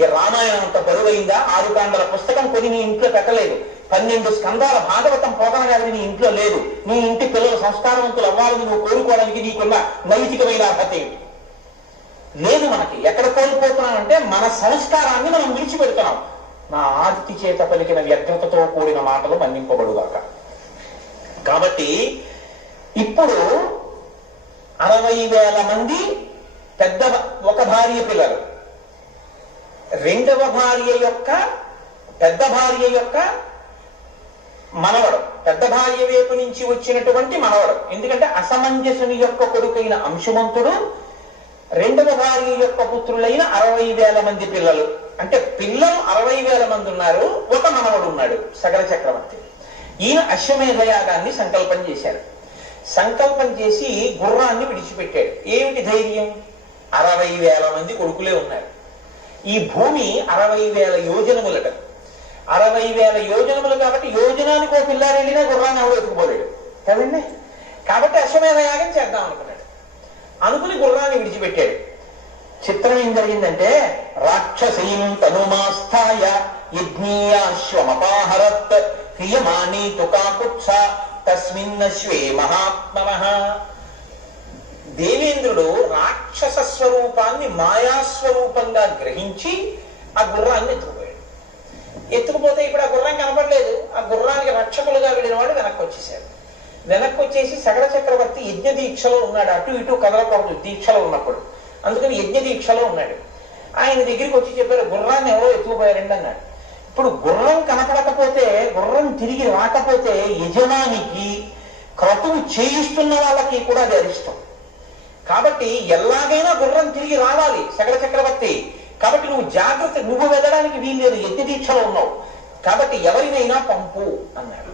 ఈ రామాయణం అంత బరువైందా? 6 కాండల పుస్తకం కొని నీ ఇంట్లో పెట్టలేదు. 12 స్కందాల భాగవతం పోతన గారి నీ ఇంట్లో లేదు. నీ ఇంటి పిల్లలు సంస్కారవంతులు అవ్వాలని నువ్వు కోరుకోవడానికి నీకున్న నైతికమైన అర్హత ఏమిటి? లేదు. మనకి ఎక్కడ కోల్పోతున్నామంటే మన సంస్కారాన్ని మనం విడిచిపెడుతున్నాం. నా ఆదితి చేత పలికిన వ్యగ్రతతో కూడిన మాటలు మన్నింపబడుగాక. కాబట్టి ఇప్పుడు 60,000 మంది ఒక భార్య పిల్లలు, రెండవ భార్య యొక్క పెద్ద భార్య యొక్క మనవడు, పెద్ద భార్య వైపు నుంచి వచ్చినటువంటి మనవడు. ఎందుకంటే అసమంజసుని యొక్క కొడుకైన అంశుమంతుడు, రెండవ భార్య యొక్క పుత్రులైన 60,000 మంది పిల్లలు. అంటే పిల్లలు 60,000 మంది ఉన్నారు. ఒక మనవడు ఉన్నాడు, సగర చక్రవర్తి. ఈయన అశ్వమేధయాగాన్ని సంకల్పం చేశాడు. సంకల్పం చేసి గుర్రాన్ని విడిచిపెట్టాడు. ఏమిటి ధైర్యం? 60,000 మంది కొడుకులే ఉన్నారు. ఈ భూమి 60,000 యోజనములట. 60,000 యోజనములు కాబట్టి యోజనానికి ఒక పిల్లాడు వెళ్ళినా గుర్రాన్ని ఎవరు ఎత్తుకుపోలేడు కదండి. కాబట్టి అశ్వమేధయాగం చేద్దాం అనుకున్నాడు. అనుకుని గుర్రాన్ని విడిచిపెట్టాడు. చిత్రం ఏం జరిగిందంటే, రాక్షసీం తనుమాస్థాయ యజ్ఞీయాశ్వమపాహరత్ క్రియమాణీ తుకాకుత్స తస్మిన్నశ్వే మహాత్మనః. దేవేంద్రుడు రాక్షస స్వరూపాన్ని మాయాస్వరూపంగా గ్రహించి ఆ గుర్రాన్ని ఎత్తుకుపోయాడు. ఎత్తుకుపోతే ఇప్పుడు ఆ గుర్రం కనపడలేదు. ఆ గుర్రానికి రక్షకులుగా వెళ్ళిన వాడు వెనక్కి వచ్చేసాడు. వెనక్కి వచ్చేసి సగర చక్రవర్తి యజ్ఞ దీక్షలో ఉన్నాడు. అటు ఇటు కదలకూడదు దీక్షలో ఉన్నప్పుడు. అందుకని యజ్ఞ దీక్షలో ఉన్నాడు. ఆయన దగ్గరికి వచ్చి చెప్పారు, గుర్రాన్ని ఎవరో ఎత్తుకుపోయారండి అన్నాడు. ఇప్పుడు గుర్రం కనపడకపోతే, గుర్రం తిరిగి రాకపోతే యజమానికి క్రతువు చేయిస్తున్న వాళ్ళకి కూడా అది అరిష్టం. కాబట్టి ఎలాగైనా గుర్రం తిరిగి రావాలి సగర చక్రవర్తి. కాబట్టి నువ్వు జాగ్రత్త, నువ్వు వెళ్ళడానికి వీల్లేదు, యజ్ఞ దీక్షలో ఉన్నావు. కాబట్టి ఎవరినైనా పంపు అన్నాడు.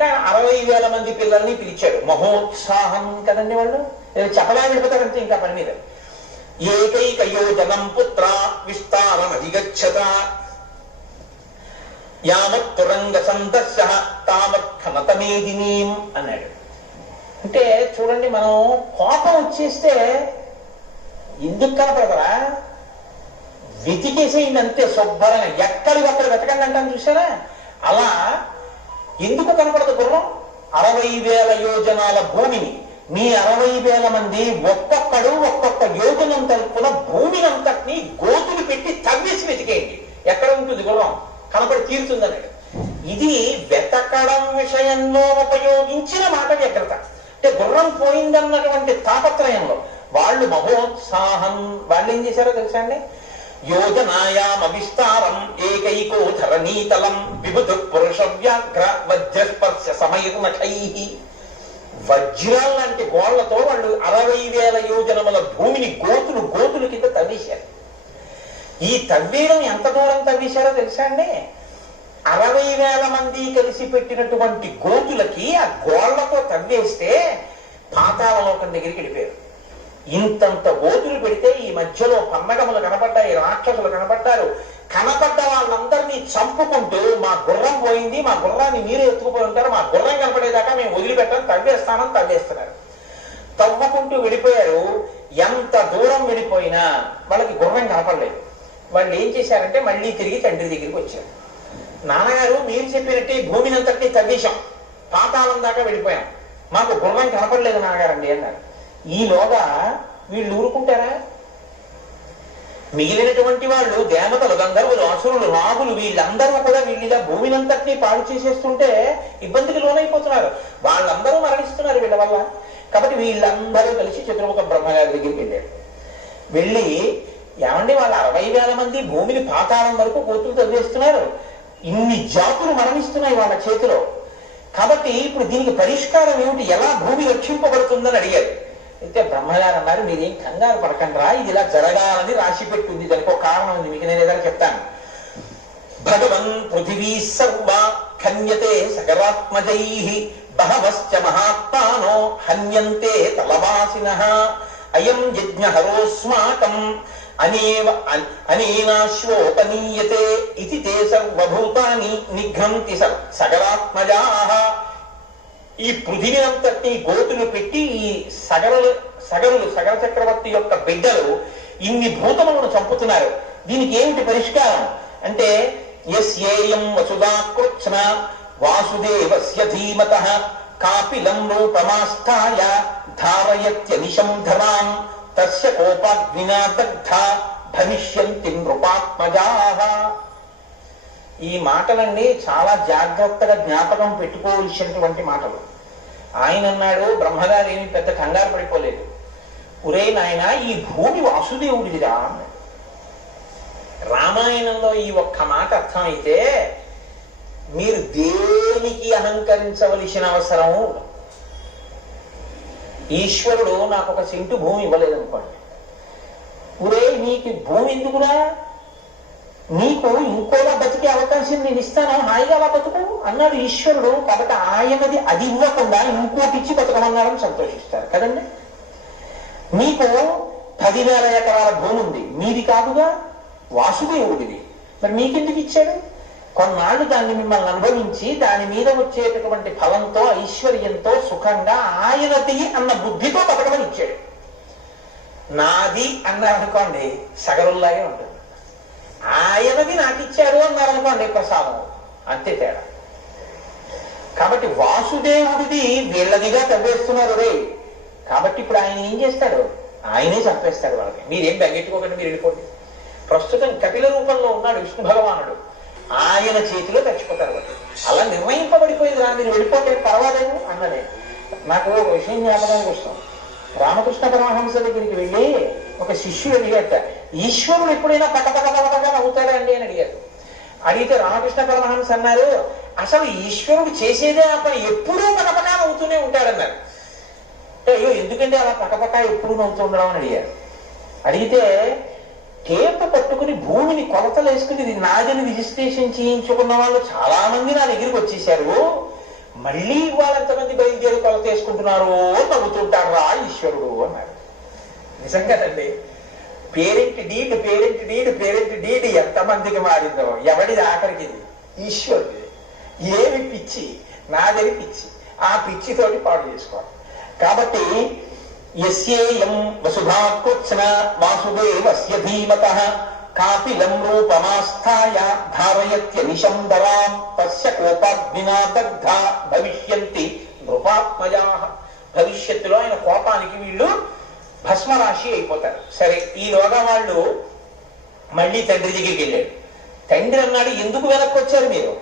60,000 మంది పిల్లల్ని పిలిచాడు. మహోత్సాహం కదండి వాళ్ళు, చెప్పలా వెళ్ళిపోతారంటే ఇంకా పని మీద. ఏకైక యోజనం పుత్ర విస్తారమధిగచ్చత యావత్ తురంగ సందర్శ తావత్ ఖనతమేదినీం అన్నాడు. అంటే చూడండి, మనం కోపం వచ్చేస్తే ఎందుకు కనపడతారా? వెతికేసేయండి అంతే శుభ్రంగా. ఎక్కడికక్కడ వెతకండి అంటాను చూసారా? అలా ఎందుకు కనపడదు గుర్రం? 60,000 యోజనాల భూమిని మీ 60,000 మంది ఒక్కొక్కడు ఒక్కొక్క యోజనం తరపున భూమినంతటినీ గోతులు పెట్టి తవ్వేసి వెతికేయండి, ఎక్కడ ఉంటుంది గుర్రం కనపడి తీరుతుందన్నాడు. ఇది వెతకడం విషయంలో ఉపయోగించిన మాట వ్యగ్రత. అంటే గుర్రం పోయిందన్నటువంటి తాపత్రయంలో వాళ్ళు మహోత్సాహం, వాళ్ళు ఏం చేశారో తెలుసా అండి? యోజనాయామ విస్తారం ఏకైకో ధరణీతలం విభుధ పురుష వ్యాఘ్ర వజ్రస్పర్శ సమయనఖై. వజ్రాల లాంటి గోళ్లతో వాళ్ళు 60,000 యోజనముల భూమిని గోతులు గోతులు కింద తవ్వేశారు. ఈ తవ్వేయడం ఎంత దూరం తవ్వేశారో తెలుసా అండి? 60,000 మంది కలిసి పెట్టినటువంటి గోతులకి ఆ గోళ్లతో తవ్వేస్తే పాతాళలోకం దగ్గరికి వెళ్ళిపోయారు. ఇంతంత గోతులు పెడితే ఈ మధ్యలో పన్నగములు కనపడ్డాయి, రాక్షసులు కనపడ్డారు. కనపడ్డ వాళ్ళందరినీ చంపుకుంటూ మా గుర్రం పోయింది, మా గుర్రాన్ని మీరే ఎత్తుకుపోయి ఉంటారు, మా గుర్రం కనపడేదాకా మేము వదిలిపెట్టాం, తవ్వేస్తామని తవ్వేస్తున్నారు. తవ్వుకుంటూ వెళ్ళిపోయారు. ఎంత దూరం వెళ్ళిపోయినా వాళ్ళకి గుర్రం కనపడలేదు. వాళ్ళు ఏం చేశారంటే మళ్ళీ తిరిగి తండ్రి దగ్గరికి వచ్చారు. నాన్నగారు, మీరు చెప్పినట్టే భూమిని అంతటినీ తవ్వేశాం, పాతాళం దాకా వెళ్ళిపోయాం, మాకు గుర్రం కనపడలేదు నాన్నగారండి అన్నారు. ఈలోగా వీళ్ళు ఊరుకుంటారా? మిగిలినటువంటి వాళ్ళు దేవతలు, గంధర్వులు, అసురులు, నాగులు వీళ్ళందరూ కూడా వీళ్ళ భూమినంతటినీ పాడు చేసేస్తుంటే ఇబ్బందికి లోనైపోతున్నారు. వాళ్ళందరూ మరణిస్తున్నారు వీళ్ళ వల్ల. కాబట్టి వీళ్ళందరూ కలిసి చతుర్ముఖ బ్రహ్మగారి దగ్గరికి వెళ్ళారు. వెళ్ళి, ఏమండి వాళ్ళ 60,000 మంది భూమిని పాతాళం వరకు గోతులు తవ్వేస్తున్నారు, ఇన్ని జాతులు మరణిస్తున్నాయి వాళ్ళ చేతిలో, కాబట్టి ఇప్పుడు దీనికి పరిష్కారం ఏమిటి, ఎలా భూమి రక్షింపబడుతుందని అడిగారు. అయితే బ్రహ్మగారు అన్నారు, మీరేం కంగారు పడకండి రా, ఇది ఇలా జరగాలని రాసి పెట్టుంది, దానికి ఒక కారణం ఉంది, మీకు నేను ఏదైనా చెప్తాను. భగవన్ పృథివీ సర్వ ఖన్యతే సకరాత్మజై బహవశ్చ మహాత్మానో హన్యంతే తలవాసినః అయం యజ్ఞహరోస్మాకం అనేనాశ్వోపనీయతే ఇతి తే సర్వభూతాని నిఘ్నంతి సగరాత్మజాః. ఈ పృథివీనంతటినీ గోతులు పెట్టి ఈ సగర చక్రవర్తి యొక్క బిడ్డలు ఇన్ని భూతములను చంపుతున్నారు, దీనికి ఏమిటి పరిష్కారం అంటే, యస్యేయం వసుదా కృత్స్న వాసుదేవస్య ధీమతః కాపిలం రూపమాస్థాయ ధారయత్యనిశం ధరాం తస్య కోపాగ్నినా దగ్ధా భవిష్యంతి నృపాత్మజాః. ఈ మాటలన్నీ చాలా జాగ్రత్తగా జ్ఞాపకం పెట్టుకోవలసినటువంటి మాటలు. ఆయన అన్నాడు, బ్రహ్మగారు ఏమి పెద్ద కంగారు పడిపోలేదు, ఒరే నాయన ఈ భూమి వాసుదేవుడిదిరా అన్నాడు. రామాయణంలో ఈ ఒక్క మాట అర్థమైతే మీరు దేనికి అహంకరించవలసిన అవసరం. ఈశ్వరుడు నాకు ఒక సెంటు భూమి ఇవ్వలేదనుకోండి, ఒరే నీకు భూమి ఎందుకురా, నీకు ఇంకోలా బతికే అవకాశం నేను ఇస్తాను, హాయిగా అలా బతుకు అన్నాడు ఈశ్వరుడు. కాబట్టి ఆయనది అది ఇవ్వకుండా ఇంకోటి ఇచ్చి బతకమన్నాడని సంతోషిస్తారు కదండి. నీకు 10,000 ఎకరాల భూమి ఉంది, నీది కాదుగా, వాసుదేవుడిది, మరి నీకెందుకు ఇచ్చాడు? కొన్నాళ్ళు దాన్ని మిమ్మల్ని అనుభవించి దాని మీద వచ్చేటటువంటి ఫలంతో ఐశ్వర్యంతో సుఖంగా ఆయనది అన్న బుద్ధితో బతకమని ఇచ్చాడు. నాది అన్నారనుకోండి సగరుల్లాగే ఉంటుంది, ఆయనది నాకు ఇచ్చారు అన్నారనుకోండి ప్రసాదం, అంతే తేడా. కాబట్టి వాసుదేవుడిది వీళ్ళదిగా తవ్వేస్తున్నారు రే. కాబట్టి ఇప్పుడు ఆయన ఏం చేస్తాడు, ఆయనే చంపేస్తాడు వాళ్ళని. మీరేం బెంగెట్టుకోకండి, మీరు వెళ్ళిపోండి. ప్రస్తుతం కపిల రూపంలో ఉన్నాడు విష్ణు భగవానుడు, ఆయన చేతిలో చచ్చిపోతారు వాళ్ళు. అలా నిర్ణయింపబడిపోయింది రా, మీరు వెళ్ళిపోతే పర్వాలేదు అన్నదే. నాకు ఒక విషయం జ్ఞాపకానికి వస్తాం. రామకృష్ణ పరమహంస దగ్గరికి వెళ్ళి ఒక శిష్యుడు అడిగట, ఈశ్వరుడు ఎప్పుడైనా పటపటపటగా నవ్వుతాడా అండి అని అడిగారు. అడిగితే రామకృష్ణ పరమహంస అన్నారు, అసలు ఈశ్వరుడు చేసేదే ఆ పని, ఎప్పుడూ పటపటా నవ్వుతూనే ఉంటాడన్నారు. అయ్యో ఎందుకంటే అలా పటపటా ఎప్పుడు నవ్వుతూ ఉండడం అని అడిగారు. అడిగితే టేపు పట్టుకుని భూమిని కొలతలు వేసుకుని ఇది నాదని రిజిస్ట్రేషన్ చేయించుకున్న వాళ్ళు చాలా మంది నా దగ్గరికి వచ్చేసారు, మళ్ళీ వాళ్ళంతమంది బయలుదేరి కొలత వేసుకుంటున్నారు నవ్వుతుంటారు రా ఈశ్వరుడు అన్నారు. నిజంగానండి, పేరెంట్ డీడ్ ఎంతమందికి మారిందో, ఎవడిది ఆఖరికి ఇది ఈశ్వరుడి. ఏమి పిచ్చి, నాదని పిచ్చి, ఆ పిచ్చితోటి పాడు చేసుకోవాలి. కాబట్టి యస్యేయం వసుధాకృత్స్న వాసుదేవస్య ధీమతః కాపిలం రూపమాస్థాయ ధారయత్యనిశం ధరాం తస్య కోపాగ్నినా దగ్ధా భవిష్యంతి నృపాత్మజాః. భవిష్యత్తులో ఆయన కోపానికి వీళ్ళు భస్మరాశి అయిపోతారు. సరే, ఈలోగా వాళ్ళు మళ్ళీ తండ్రి దగ్గరికి వెళ్ళాడు. తండ్రి అన్నాడు, ఎందుకు వెనక్కి వచ్చారు మీరు?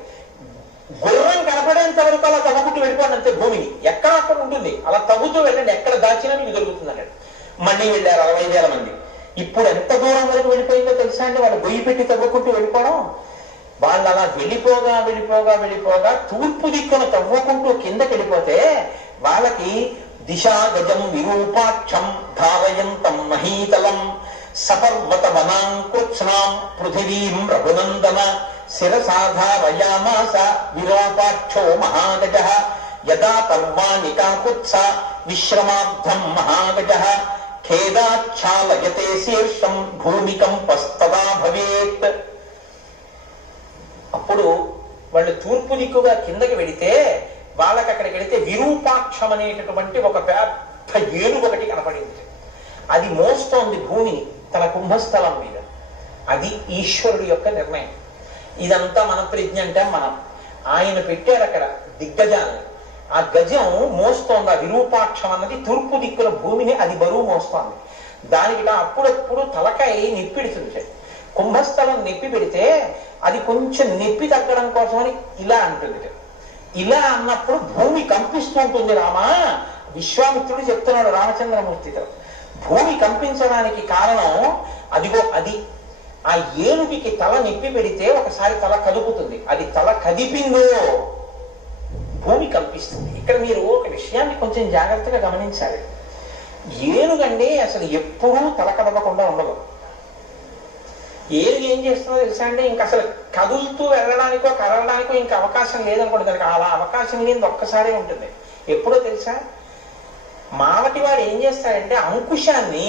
గుర్రం కనపడేంత వరకు అలా తవ్వుకుంటూ వెళ్ళిపోండి అంతే, భూమిని ఎక్కడ అక్కడ ఉంటుంది, అలా తవ్వుతూ వెళ్ళండి, ఎక్కడ దాచినా మీకు దొరుకుతుంది అన్నాడు. మళ్ళీ వెళ్ళారు 60,000 మంది. ఇప్పుడు ఎంత దూరం వరకు వెళ్ళిపోయిందో తెలుసా అండి? వాళ్ళు గొయ్యి పెట్టి తవ్వుకుంటూ వెళ్ళిపోవడం. వాళ్ళు అలా వెళ్ళిపోగా వెళ్ళిపోగా వెళ్ళిపోగా తూర్పు దిక్కున తవ్వుకుంటూ కిందకి వెళ్ళిపోతే వాళ్ళకి దిశా గజం విరూపాక్షం ధారయంతం మహీతలం సపర్వత వనాంకృత్స్నాం పృథివీం రఘునందన శిరసాధారయామాస విరూపాక్షో మహాగజః యదా పర్వాణి కాకుత్స విశ్రమార్థం మహాగజః ఖేదాచ్ఛాలయతే శీర్షం భూమికంపస్తదా భవేత్. అప్పుడు వాళ్ళు తూర్పు దిక్కుగా కిందకి వెడితే వాళ్ళకి అక్కడికి వెళితే విరూపాక్షం అనేటటువంటి ఒక పెద్ద ఏనుగు ఒకటి కనపడింది. అది మోస్తోంది భూమిని తన కుంభస్థలం మీద. అది ఈశ్వరుడి యొక్క నిర్ణయం. ఇదంతా మన ప్రజ్ఞ అంటే మనం. ఆయన పెట్టారు అక్కడ దిగ్గజాన్ని. ఆ గజం మోస్తోంది. ఆ విరూపాక్షం అన్నది తూర్పు దిక్కుల భూమిని అది బరువు మోస్తోంది. దానికి అప్పుడప్పుడు తలకాయ నెప్పిడుతుంది. కుంభస్థలం నెప్పి పెడితే అది కొంచెం నెప్పి తగ్గడం కోసమని ఇలా అంటుంది. ఇలా అన్నప్పుడు భూమి కంపిస్తూ ఉంటుంది. రామా, విశ్వామిత్రుడు చెప్తున్నాడు రామచంద్రమూర్తితో, భూమి కంపించడానికి కారణం అదిగో అది. ఆ ఏనుగుకి తల నెప్పి పెడితే ఒకసారి తల కదుపుతుంది. అది తల కదిపిందో భూమి కంపిస్తుంది. ఇక్కడ మీరు ఒక విషయాన్ని కొంచెం జాగ్రత్తగా గమనించాలి. ఏనుగండి అసలు ఎప్పుడూ తల కదపకుండా ఉండదు. ఏనుగు ఏం చేస్తుందో తెలుసా అండి? ఇంక అసలు కదులుతూ వెళ్ళడానికో కదలడానికో ఇంకా అవకాశం లేదనుకోండి. దానికి అలా అవకాశం లేని ఒక్కసారి ఉంటుంది. ఎప్పుడో తెలుసా? మావటి వాడు ఏం చేస్తాడంటే అంకుశాన్ని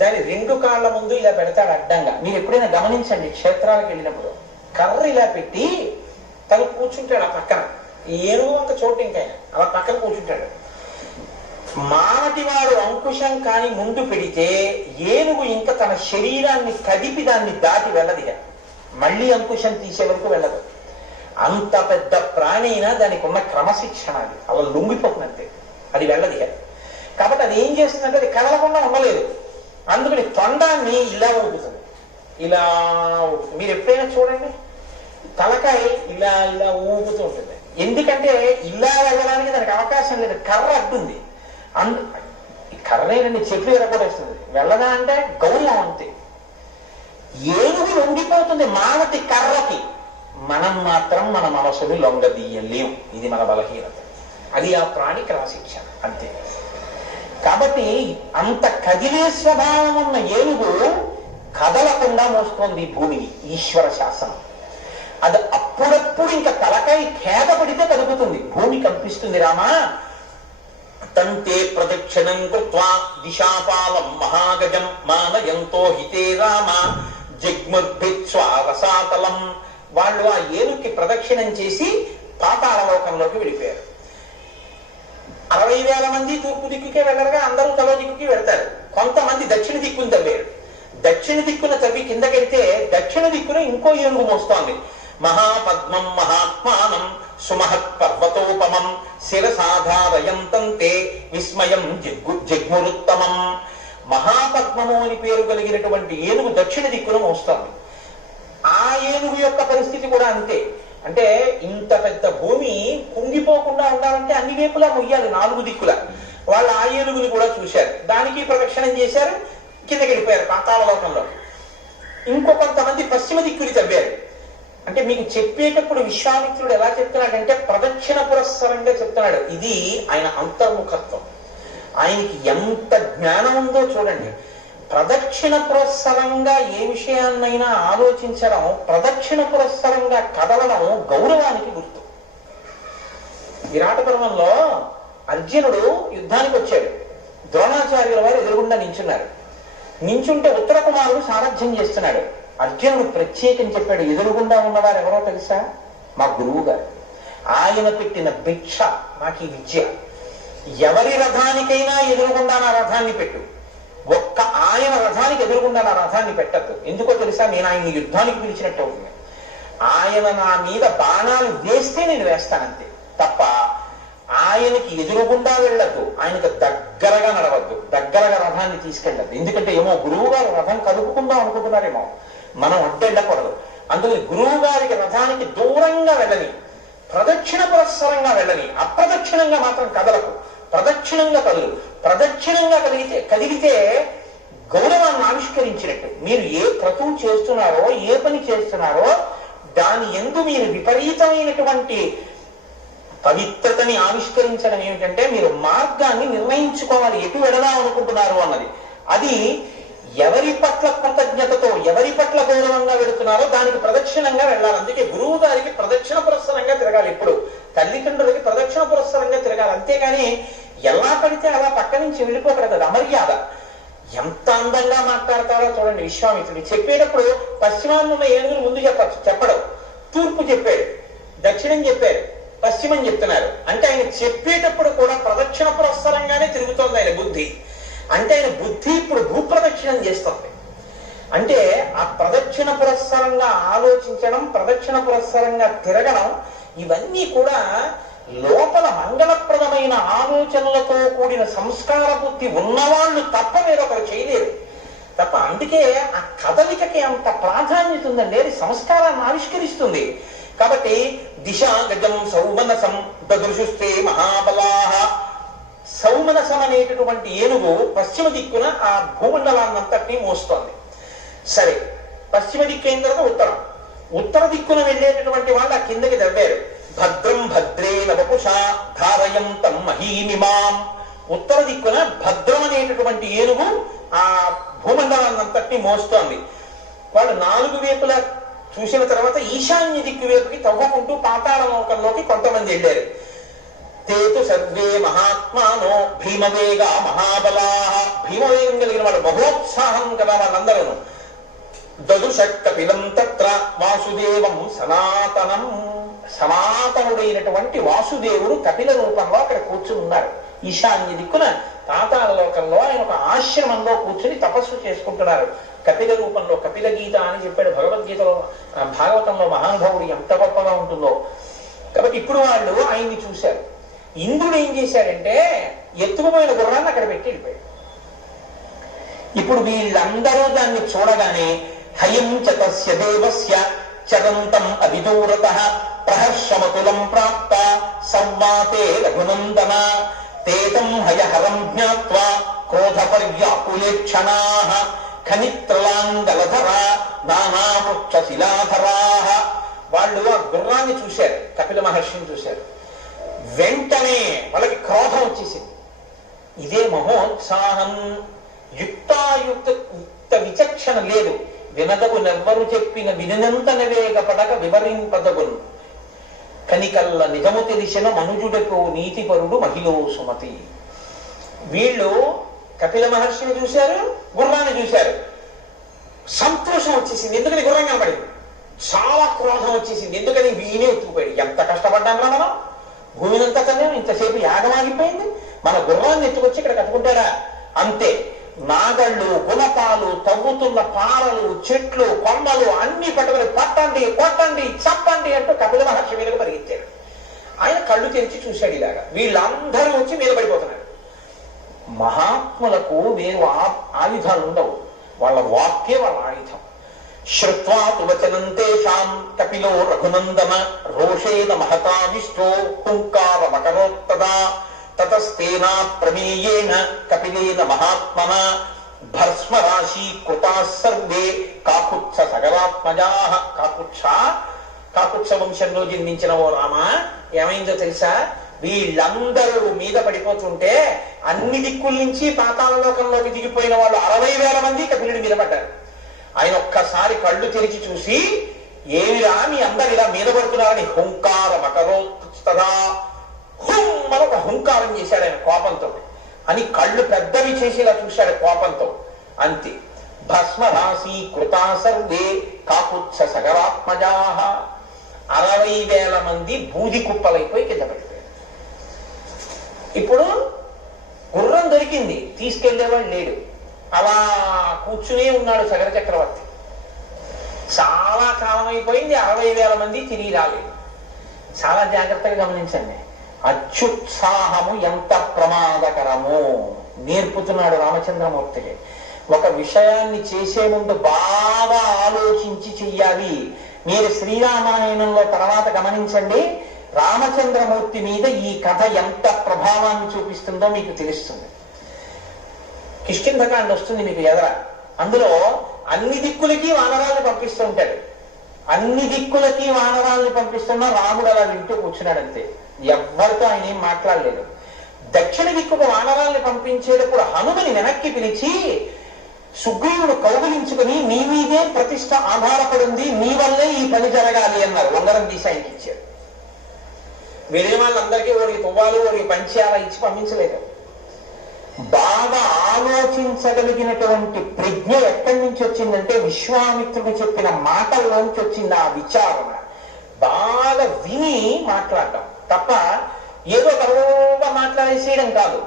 దాని 2 కాళ్ళ ముందు ఇలా పెడతాడు అడ్డంగా. మీరు ఎప్పుడైనా గమనించండి, క్షేత్రాలకు వెళ్ళినప్పుడు కర్ర ఇలా పెట్టి తను కూర్చుంటాడు ఆ పక్కన. ఏనుగు అంత చోటు ఇంకా అలా పక్కన కూర్చుంటాడు. మావటి వాడు అంకుశం కాని ముందు పెడితే ఏనుగు ఇంకా తన శరీరాన్ని కదిపి దాన్ని దాటి వెళ్ళదిగా. మళ్ళీ అంకుశం తీసే వరకు వెళ్ళదు. అంత పెద్ద ప్రాణి అయినా దానికి ఉన్న క్రమశిక్షణ అది అలా లొంగిపోతుందంటే అది వెళ్ళదిగా. కాబట్టి అది ఏం చేస్తుందంటే అది కదలకుండా ఉండలేదు. అందుకని తొండాన్ని ఇలా ఊపుతుంది. ఇలా మీరు ఎప్పుడైనా చూడండి, తలకాయ ఇలా ఇలా ఊపుతూ ఉంటుంది. ఎందుకంటే ఇలా వెళ్ళడానికి దానికి అవకాశం లేదు, కర్ర అడ్డుంది. కర్రేనండి చెట్లు ఎరగొడేస్తుంది. వెళ్ళదా అంటే గౌరవం అంతే. ఏనుగు లొంగిపోతుంది మావటి కర్రకి. మనం మాత్రం మన మనసుని లొంగదీయలేం. ఇది మన బలహీనత. అది ఆ ప్రాణి క్రమశిక్షణ అంతే. కాబట్టి అంత కదిలే స్వభావం ఉన్న ఏనుగు కదలకుండా మోస్తోంది భూమిని. ఈశ్వర శాసనం అది. అప్పుడప్పుడు ఇంకా తలకాయ ఖేద పడితే కదుపుతుంది, భూమి కంపిస్తుంది. రామా తంతే ప్రదక్షిణం కృత్వా దిశాపాలం మహాగజం మానయంతో హితే రామ జగ్ముర్భిత్స్వారసాతలం. వాళ్ళు ఆ ఏనుగుకి ప్రదక్షిణం చేసి పాతాళలోకంలోకి వెళ్ళిపోయారు. 60,000 మంది తూర్పు దిక్కుకే వెళ్ళరుగా, అందరూ తలో దిక్కుకి వెళ్తారు. కొంతమంది దక్షిణ దిక్కును తవ్వారు. దక్షిణ దిక్కున తవ్వి కిందకెడితే దక్షిణ దిక్కున ఇంకో ఏనుగు మోస్తోంది. మహాపద్మం మహాత్మానం సుమహత్ పర్వతోపమం శిరసాధారయంతంతే విస్మయం జగ్మురుత్తమం. మహాపద్మము అని పేరు కలిగినటువంటి ఏనుగు దక్షిణ దిక్కున మోస్తోంది. ఆ ఏనుగు యొక్క పరిస్థితి కూడా అంతే. అంటే ఇంత పెద్ద భూమి కుంగిపోకుండా ఉండాలంటే అన్ని వైపులా మొయ్యాలి, 4 దిక్కుల. వాళ్ళు ఆ ఏనుగుని కూడా చూశారు, దానికి ప్రదక్షిణం చేశారు, కిందకి వెళ్ళిపోయారు పాతాళలోకంలో. ఇంకొంతమంది పశ్చిమ దిక్కుని తవ్వారు. అంటే మీకు చెప్పేటప్పుడు విశ్వామిత్రుడు ఎలా చెప్తున్నాడంటే ప్రదక్షిణ పురస్సరంగా చెప్తున్నాడు. ఇది ఆయన అంతర్ముఖత్వం. ఆయనకి ఎంత జ్ఞానం ఉందో చూడండి. ప్రదక్షిణ పురస్సరంగా ఏ విషయాన్నైనా ఆలోచించడం, ప్రదక్షిణ పురస్సరంగా కదలడం గౌరవానికి గుర్తు. విరాట పర్వంలో అర్జునుడు యుద్ధానికి వచ్చాడు. ద్రోణాచార్యుల వారు ఎదురుగుండా నించున్నారు. నించుంటే ఉత్తర కుమారుడు సారథ్యం చేస్తున్నాడు. అర్జునుడు ప్రత్యేకం చెప్పాడు, ఎదురుగుండా ఉన్నవారు ఎవరో తెలుసా? మా గురువు గారు. ఆయన పెట్టిన భిక్ష నాకు ఈ విద్య. ఎవరి రథానికైనా ఎదురుగుండా నా రథాన్ని పెట్టు, ఒక్క ఆయన రథానికి ఎదురుగుండా నా రథాన్ని పెట్టద్దు. ఎందుకో తెలుసా? నేను ఆయన్ని యుద్ధానికి పిలిచినట్టు అవుతుంది. ఆయన నా మీద బాణాలు వేస్తే నేను వేస్తానంతే తప్ప ఆయనకి ఎదురుగుండా వెళ్ళద్దు, ఆయనకు దగ్గరగా నడవద్దు, దగ్గరగా రథాన్ని తీసుకెళ్ళద్దు. ఎందుకంటే ఏమో గురువు గారు రథం కలుపుకుందాం అనుకుంటున్నారేమో, మనం అడ్డెళ్ళకూడదు. అందుకని గురువు గారికి రథానికి దూరంగా వెళ్ళని, ప్రదక్షిణ పురస్సరంగా వెళ్ళని, అప్రదక్షిణంగా మాత్రం కదలకు, ప్రదక్షిణంగా కదులు. ప్రదక్షిణంగా కదిలితే గౌరవాన్ని ఆవిష్కరించినట్టు. మీరు ఏ క్రతువు చేస్తున్నారో, ఏ పని చేస్తున్నారో దాని యందు మీరు విపరీతమైనటువంటి పవిత్రతని ఆవిష్కరించడం ఏమిటంటే మీరు మార్గాన్ని నిర్ణయించుకోవాలి, ఎటు వెడదాం అనుకుంటున్నారు అన్నది. అది ఎవరి పట్ల కృతజ్ఞతతో, ఎవరి పట్ల గౌరవంగా వెళుతున్నారో దానికి ప్రదక్షిణంగా వెళ్ళాలి. అందుకే గురువు గారికి ప్రదక్షిణ పురస్సరంగా తిరగాలి. ఇప్పుడు తల్లిదండ్రులకి ప్రదక్షిణ పురస్సరంగా తిరగాలి. అంతేగాని ఎలా పడితే అలా పక్క నుంచి వెళ్ళిపోకూడదు, అమర్యాద. ఎంత అందంగా మాట్లాడతారో చూడండి విశ్వామిత్రుడు. చెప్పేటప్పుడు పశ్చిమాన్ని ఉన్న ఏనుగులు ముందు చెప్పడం, తూర్పు చెప్పాడు, దక్షిణం చెప్పారు, పశ్చిమం చెప్తున్నారు. అంటే ఆయన చెప్పేటప్పుడు కూడా ప్రదక్షిణ పురస్సరంగానే తిరుగుతోంది ఆయన బుద్ధి. అంటే ఆయన బుద్ధి ఇప్పుడు భూప్రదక్షిణం చేస్తుంది. అంటే ఆ ప్రదక్షిణ పురస్సరంగా ఆలోచించడం, ప్రదక్షిణ పురస్సరంగా తిరగడం, ఇవన్నీ కూడా లోపల మంగళప్రదమైన ఆలోచనలతో కూడిన సంస్కార బుద్ధి ఉన్నవాళ్ళు తప్ప వేరొకరు చేయలేరు తప్ప. అందుకే ఆ కదలికకి అంత ప్రాధాన్యత ఉందండి, అది సంస్కారాన్ని ఆవిష్కరిస్తుంది. కాబట్టి దిశ గజం సౌమనసం దృశుస్తే మహాబలాహ. సౌమనసం అనేటటువంటి ఏనుగు పశ్చిమ దిక్కున ఆ భూమండలాన్నంతటినీ మోస్తోంది. సరే, పశ్చిమ దిక్కు అయిన తర్వాత ఉత్తరం. ఉత్తర దిక్కున వెళ్ళేటటువంటి వాళ్ళు ఆ కిందకి దవ్వారు. భద్రం భద్రే నవపుష ధారయంతం మహీమిమాం. ఉత్తర దిక్కున భద్రం అనేటటువంటి ఏనుగు ఆ భూమండలాన్నంతటినీ మోస్తోంది. వాళ్ళు నాలుగు వైపులా చూసిన తర్వాత ఈశాన్య దిక్కు వైపుకి తవ్వుకుంటూ పాతాళ లోకంలోకి కొంతమంది వెళ్ళారు. తేతు సర్వే మహాత్మానో భీమవేగ మహాబలా. భీమవేగం కలిగిన వాళ్ళు, మహోత్సాహం కదా వాళ్ళందరూ. దదుష కపిలం తత్ర వాసుదేవం సనాతనం. సనాతనుడైనటువంటి వాసుదేవుడు కపిల రూపంలో అక్కడ కూర్చుని ఉన్నారు. ఈశాన్య దిక్కున పాతాళ లోకంలో ఆయన ఒక ఆశ్రమంలో కూర్చుని తపస్సు చేసుకుంటున్నారు. కపిల రూపంలో, కపిల గీత అని చెప్పాడు భగవద్గీతలో, భాగవతంలో మహానుభావుడు ఎంత గొప్పగా ఉంటుందో. కాబట్టి ఇప్పుడు వాళ్ళు ఆయన్ని చూశారు. ఇంద్రుడు ఏం చేశాడంటే ఎత్తుకుపోయిన గుర్రాన్ని అక్కడ పెట్టి వెళ్ళిపోయాడు. ఇప్పుడు వీళ్ళందరూ దాన్ని చూడగానే హయం చతస్య దేవస్య చరంతం అవిదూరతః ప్రహర్షమతులం ప్రాప్త సంవాతే రఘునందన తేతం హయహరం జ్ఞాత్వా క్రోధ పర్యాకులేక్షణాః ఖనిత్రలాంగలధరా నానావృక్ష శిలాధరాః. వాళ్ళు ఆ గుర్రాన్ని చూశారు, కపిల మహర్షిని చూశారు. వెంటనే వాళ్ళకి క్రోధం వచ్చేసింది. ఇదే మహోత్సాహం. యుక్త విచక్షణ లేదు. వినదగు నెవ్వరు చెప్పిన వినంత నివేగపడక వివరింపదగును. కనికల్ల నిజము తెలిసిన మనుజుడకు నీతిపరుడు మహిళో సుమతి. వీళ్ళు కపిల మహర్షిని చూశారు, గుర్రాన్ని చూశారు. సంతోషం వచ్చేసింది, ఎందుకని గుర్రం కనబడింది. చాలా క్రోధం వచ్చేసింది, ఎందుకని వీనే ఎత్తుకుపోయాడు. ఎంత కష్టపడ్డాం రా మనం, భూమినంతా చదివాం, ఇంతసేపు యాగమాగిపోయింది, మన గుర్రాన్ని ఎత్తుకొచ్చి ఇక్కడ కట్టుకుంటారా. అంతే, నాగళ్ళు, గుణపాలు, తవ్వుతున్న పారలు, చెట్లు, కొమ్మలు అన్ని పట్టుకుని పట్టండి, కొట్టండి, చంపండి అంటూ కపిల మహర్షి మీదకు పరిగెత్తాడు. ఆయన కళ్ళు తెరిచి చూశాడు ఇలాగా. వీళ్ళందరూ వచ్చి మీద పడిపోతున్నారు. మహాత్ములకు వేరు ఆయుధాలు ఉండవు, వాళ్ళ వాక్యే వాళ్ళ ఆయుధం. శ్రుత్వా వచనం తేషాం కపిలో రఘునందన రోషేన మహతావిష్టో హుంకారమకరోత్తదా తతస్తేనా ప్రమేయేన కపిలేన మహాత్మన భస్మరాశి కృతా సర్వే కాకుత్స సగరాత్మజాః. కాకుత్స వంశంలో జన్మించిన ఓ రామ, ఏమైందో తెలుసా? వీళ్ళందరూ మీద పడిపోతుంటే అన్ని దిక్కుల నుంచి పాతాళ లోకంలోకి దిగిపోయిన వాళ్ళు 60,000 మంది కపిలుడి మీద పడ్డారు. ఆయన ఒక్కసారి కళ్ళు తెరిచి చూసి, ఏమిరా మీ అందరు ఇలా మీద పడుతున్నారని హుంకారమకరోత్తదా, హుం అని ఒక హుంకారం చేశాడు ఆయన కోపంతో. అని కళ్ళు పెద్దవి చేసి ఇలా చూశాడు కోపంతో. అంతే, భస్మరాశి కృతా సర్వే కాకుత్స సగరాత్మజాః. 60,000 మంది బూది కుప్పలైపోయి కింద పడిపోయారు. ఇప్పుడు గుర్రం దొరికింది, తీసుకెళ్లేవాడు లేడు. అలా కూర్చునే ఉన్నాడు సగర చక్రవర్తి. చాలా కాలం అయిపోయింది, 60,000 మంది తిరిగి రాలేదు. చాలా జాగ్రత్తగా గమనించండి. అత్యుత్సాహము ఎంత ప్రమాదకరము నేర్పుతున్నాడు రామచంద్రమూర్తికి. ఒక విషయాన్ని చేసే ముందు బాగా ఆలోచించి చెయ్యాలి. మీరు శ్రీరామాయణంలో తర్వాత గమనించండి, రామచంద్రమూర్తి మీద ఈ కథ ఎంత ప్రభావాన్ని చూపిస్తుందో మీకు తెలుస్తుంది. కిష్కింధకాండ వస్తుంది మీకు ఎదర. అందులో అన్ని దిక్కులకి వానరాలను పంపిస్తూ ఉంటాడు. అన్ని దిక్కులకి వానరాలను పంపిస్తున్నా రాముడు అలా వింటూ కూర్చున్నాడంతే. ఎవ్వరితో ఆయన ఏం మాట్లాడలేదు. దక్షిణ దిక్కుకు వానరాల్ని పంపించేటప్పుడు హనుమని వెనక్కి పిలిచి, సుగ్రీవుడు కౌగులించుకుని నీ మీదే ప్రతిష్ట ఆధారపడింది, నీ వల్లే ఈ పని జరగాలి అన్నారు. ఉంగరం తీసి ఆయనకి ఇచ్చారు. వేరే వాళ్ళందరికీ ఓడికి తువ్వాలు ఓడికి పంచి అలా ఇచ్చి పంపించలేదు. బాగా ఆలోచించగలిగినటువంటి ప్రజ్ఞ ఎక్కడి నుంచి వచ్చిందంటే విశ్వామిత్రుడు చెప్పిన మాటల్లోంచి వచ్చింది ఆ విచారణ. బాగా విని మాట్లాడటం తప్ప ఏదో తరువాత మాట్లాడేసేయడం కాదు.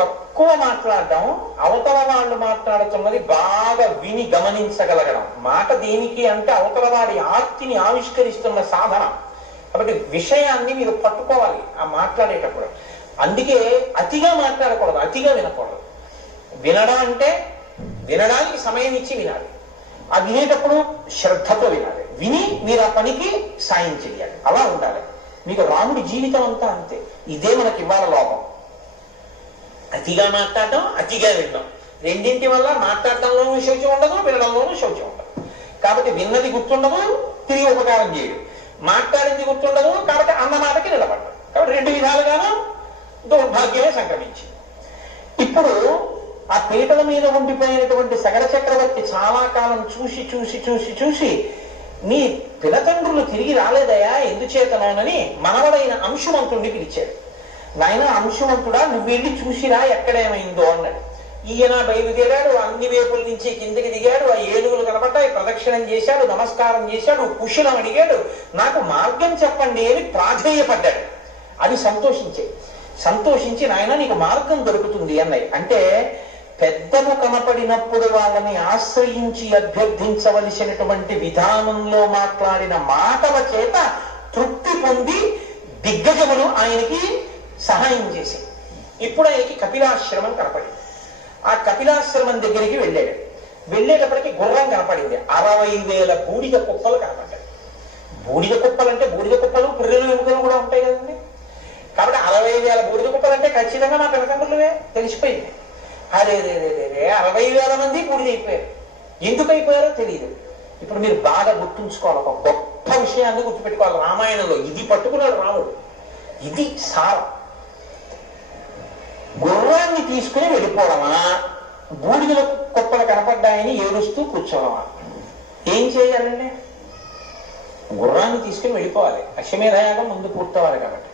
తక్కువ మాట్లాడటం, అవతల వాళ్ళు మాట్లాడుతున్నది బాగా విని గమనించగలగడం. మాట దేనికి అంటే అవతల వాడి ఆర్తిని ఆవిష్కరిస్తున్న సాధన. కాబట్టి విషయాన్ని మీరు పట్టుకోవాలి ఆ మాట్లాడేటప్పుడు. అందుకే అతిగా మాట్లాడకూడదు, అతిగా వినకూడదు. వినడం అంటే వినడానికి సమయం ఇచ్చి వినాలి. ఆ వినేటప్పుడు శ్రద్ధతో వినాలి. విని మీరు ఆ పనికి సాయం చేయాలి. అలా ఉండాలి. మీకు రాముడి జీవితం అంతా అంతే. ఇదే మనకి ఇవ్వాల లోపం. అతిగా మాట్లాడటం, అతిగా వినడం. రెండింటి వల్ల మాట్లాడటంలోనూ శౌచం ఉండదు, వినడంలోనూ శౌచం ఉండదు. కాబట్టి విన్నది గుర్తుండదు, తిరిగి ఉపకారం చేయడు. మాట్లాడింది గుర్తుండదు, కాబట్టి అన్నమాటకి నిలబడ్డం. కాబట్టి రెండు విధాలుగాను దౌర్భాగ్యమే సంక్రమించింది. ఇప్పుడు ఆ పీటల మీద ఉండిపోయినటువంటి సగర చక్రవర్తి చాలా కాలం చూసి చూసి చూసి చూసి నీ పినతండ్రులు తిరిగి రాలేదయా ఎందుచేతనోనని మనవడైన అంశుమంతుడిని పిలిచాడు. నాయన అంశుమంతుడా, నువ్వు వెళ్ళి చూసిరా ఎక్కడేమైందో అన్నాడు. ఈయన బయలుదేరాడు. అన్ని వేపుల నుంచి కిందకి దిగాడు. ఆ ఏనుగులు కనబడ్డాయి. ప్రదక్షిణం చేశాడు, నమస్కారం చేశాడు, కుశలం అడిగాడు. నాకు మార్గం చెప్పండి అని ప్రాధేయపడ్డాడు. అది సంతోషించి నాయన నీకు మార్గం దొరుకుతుంది అన్నాయి. అంటే పెద్దలు కనపడినప్పుడు వాళ్ళని ఆశ్రయించి అభ్యర్థించవలసినటువంటి విధానంలో మాట్లాడిన మాటల చేత తృప్తి పొంది దిగ్గజములు ఆయనకి సహాయం చేసి ఇప్పుడు ఆయనకి కపిలాశ్రమం కనపడింది. ఆ కపిలాశ్రమం దగ్గరికి వెళ్ళాడు. వెళ్ళేటప్పటికి గుర్రం కనపడింది. 60,000 బూడిద కుప్పలు కనపడ్డాయి. బూడిద కుప్పలు అంటే బూడిద కుప్పలు పుర్రెలు ఎముకలు కూడా ఉంటాయి కదండి. కాబట్టి 60,000 బూడిద కుప్పలు అంటే ఖచ్చితంగా మా పిల్లతండ్రులవే తెలిసిపోయింది. అదే 60,000 మంది బూడిదైపోయారు. ఎందుకు అయిపోయారో తెలియదు. ఇప్పుడు మీరు బాగా గుర్తుంచుకోవాలి. ఒక గొప్ప విషయాన్ని గుర్తుపెట్టుకోవాలి. రామాయణంలో ఇది పట్టుకున్నాడు రాముడు. ఇది సారం. గుర్రాన్ని తీసుకుని వెళ్ళిపోవడమా, బూడిదల కుప్పలు కనపడ్డాయని ఏడుస్తూ కూర్చోవడమా? ఏం చేయాలండి? గుర్రాన్ని తీసుకుని వెళ్ళిపోవాలి. అశ్వమేధయాగం ముందు పూర్తవాలి కాబట్టి.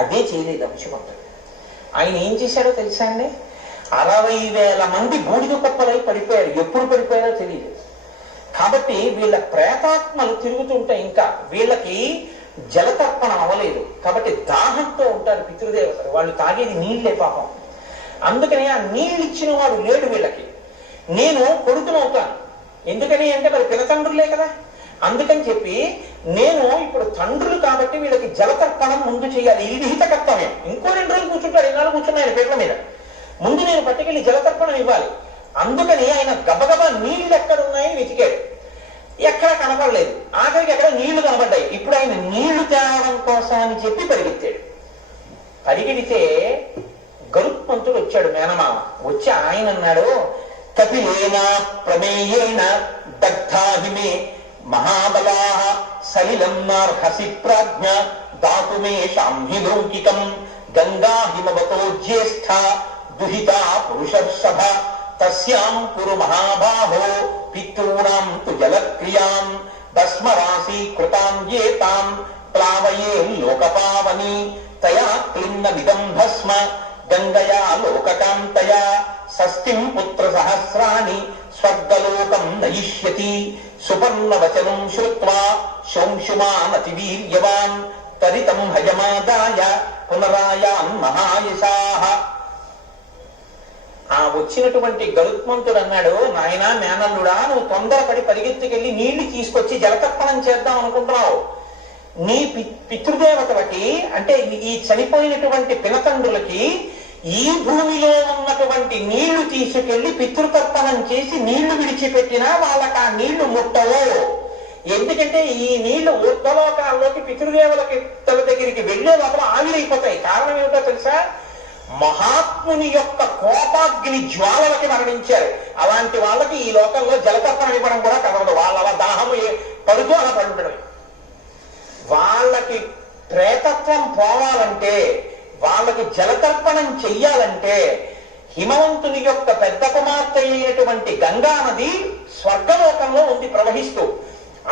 అదే చేయలేదు అంశుమంతుడు. ఆయన ఏం చేశాడో తెలుసా అండి? 60,000 మంది బూడిద కుప్పలై పడిపోయారు. ఎప్పుడు పడిపోయారో తెలియదు. కాబట్టి వీళ్ళ ప్రేతాత్మలు తిరుగుతుంటాయి. ఇంకా వీళ్ళకి జలతర్పణ అవ్వలేదు కాబట్టి దాహంతో ఉంటారు పితృదేవతలు. వాళ్ళు తాగేది నీళ్లే పాపం. అందుకని ఆ నీళ్ళు ఇచ్చిన వాడు లేడు వీళ్ళకి. నేను కొడుకునవుతాను. ఎందుకని అంటే మరి పినతండ్రులే కదా. అందుకని చెప్పి నేను ఇప్పుడు తండ్రులు కాబట్టి వీళ్ళకి జలతర్పణం ముందు చేయాలి. ఇది విహిత కర్తవ్యం. ఇంకో 2 రోజులు కూర్చుంటాడు. 2 కూర్చున్నాయి పీటల మీద. ముందు నేను పట్టుకెళ్ళి జలతర్పణం ఇవ్వాలి. అందుకని ఆయన గబగబా నీళ్లు ఎక్కడున్నాయని వెతికాడు. ఎక్కడ కనపడలేదు. ఆఖరికి ఎక్కడ నీళ్లు కనపడ్డాయి. ఇప్పుడు ఆయన నీళ్లు తేవడం కోసం అని చెప్పి పరిగెత్తాడు. పరిగెడితే గరుత్మంతుడు వచ్చాడు, మేనమామ. వచ్చి ఆయన అన్నాడు, కపిలేన ప్రమేయేన దగ్ధాహిమే మహాబలా సలిలం నార్హసి ప్రాజ్ఞ దాతుమే శాంహి లౌకికం గంగా హిమవతో జ్యేష్ఠ దుహితా పురుషర్షభ తస్యాం కురు మహాబాహో పితॄణాం తు జలక్రియాం భస్మరాశి కృతాం ఏతాం ప్లావయే లోకపావని తయా క్లిన్నమిదం భస్మ గంగయా లోకకాంతయా షష్ఠిం పుత్ర సహస్రాణి స్వర్గలోకం నయిష్యతి సుపర్ణవచనం శ్రుత్వా శంశుమానతివీర్యవాన్ తరితం హయమాదాయ పునరాయాన్ మహాయశాః. ఆ వచ్చినటువంటి గరుత్మంతుడు అన్నాడు, నాయనా మేనల్లుడా, నువ్వు తొందరపడి పరిగెత్తుకెళ్ళి నీళ్లు తీసుకొచ్చి జలతర్పణం చేద్దాం అనుకుంటున్నావు. నీ పితృదేవతలకి అంటే ఈ చనిపోయినటువంటి పినతండ్రులకి ఈ భూమిలో ఉన్నటువంటి నీళ్లు తీసుకెళ్లి పితృతర్పణం చేసి నీళ్లు విడిచిపెట్టినా వాళ్ళకి ఆ నీళ్లు ముట్టవు. ఎందుకంటే ఈ నీళ్లు ఊర్ధ్వలోకాల్లోకి పితృదేవులకి తల దగ్గరికి వెళ్లే లోపల ఆవిరైపోతాయి. కారణం ఏమిటో తెలుసా? మహాత్ముని యొక్క కోపాగ్ని జ్వాలలకి మరణించారు. అలాంటి వాళ్ళకి ఈ లోకంలో జలతర్పణం ఇవ్వడం కూడా కలవదు. వాళ్ళ దాహము పడుతూ అలా పడుండడం. వాళ్ళకి ప్రేతత్వం పోవాలంటే, వాళ్ళకి జలతర్పణం చెయ్యాలంటే హిమవంతుని యొక్క పెద్ద కుమార్తె అయినటువంటి గంగా నది స్వర్గలోకంలో ఉంది ప్రవహిస్తూ.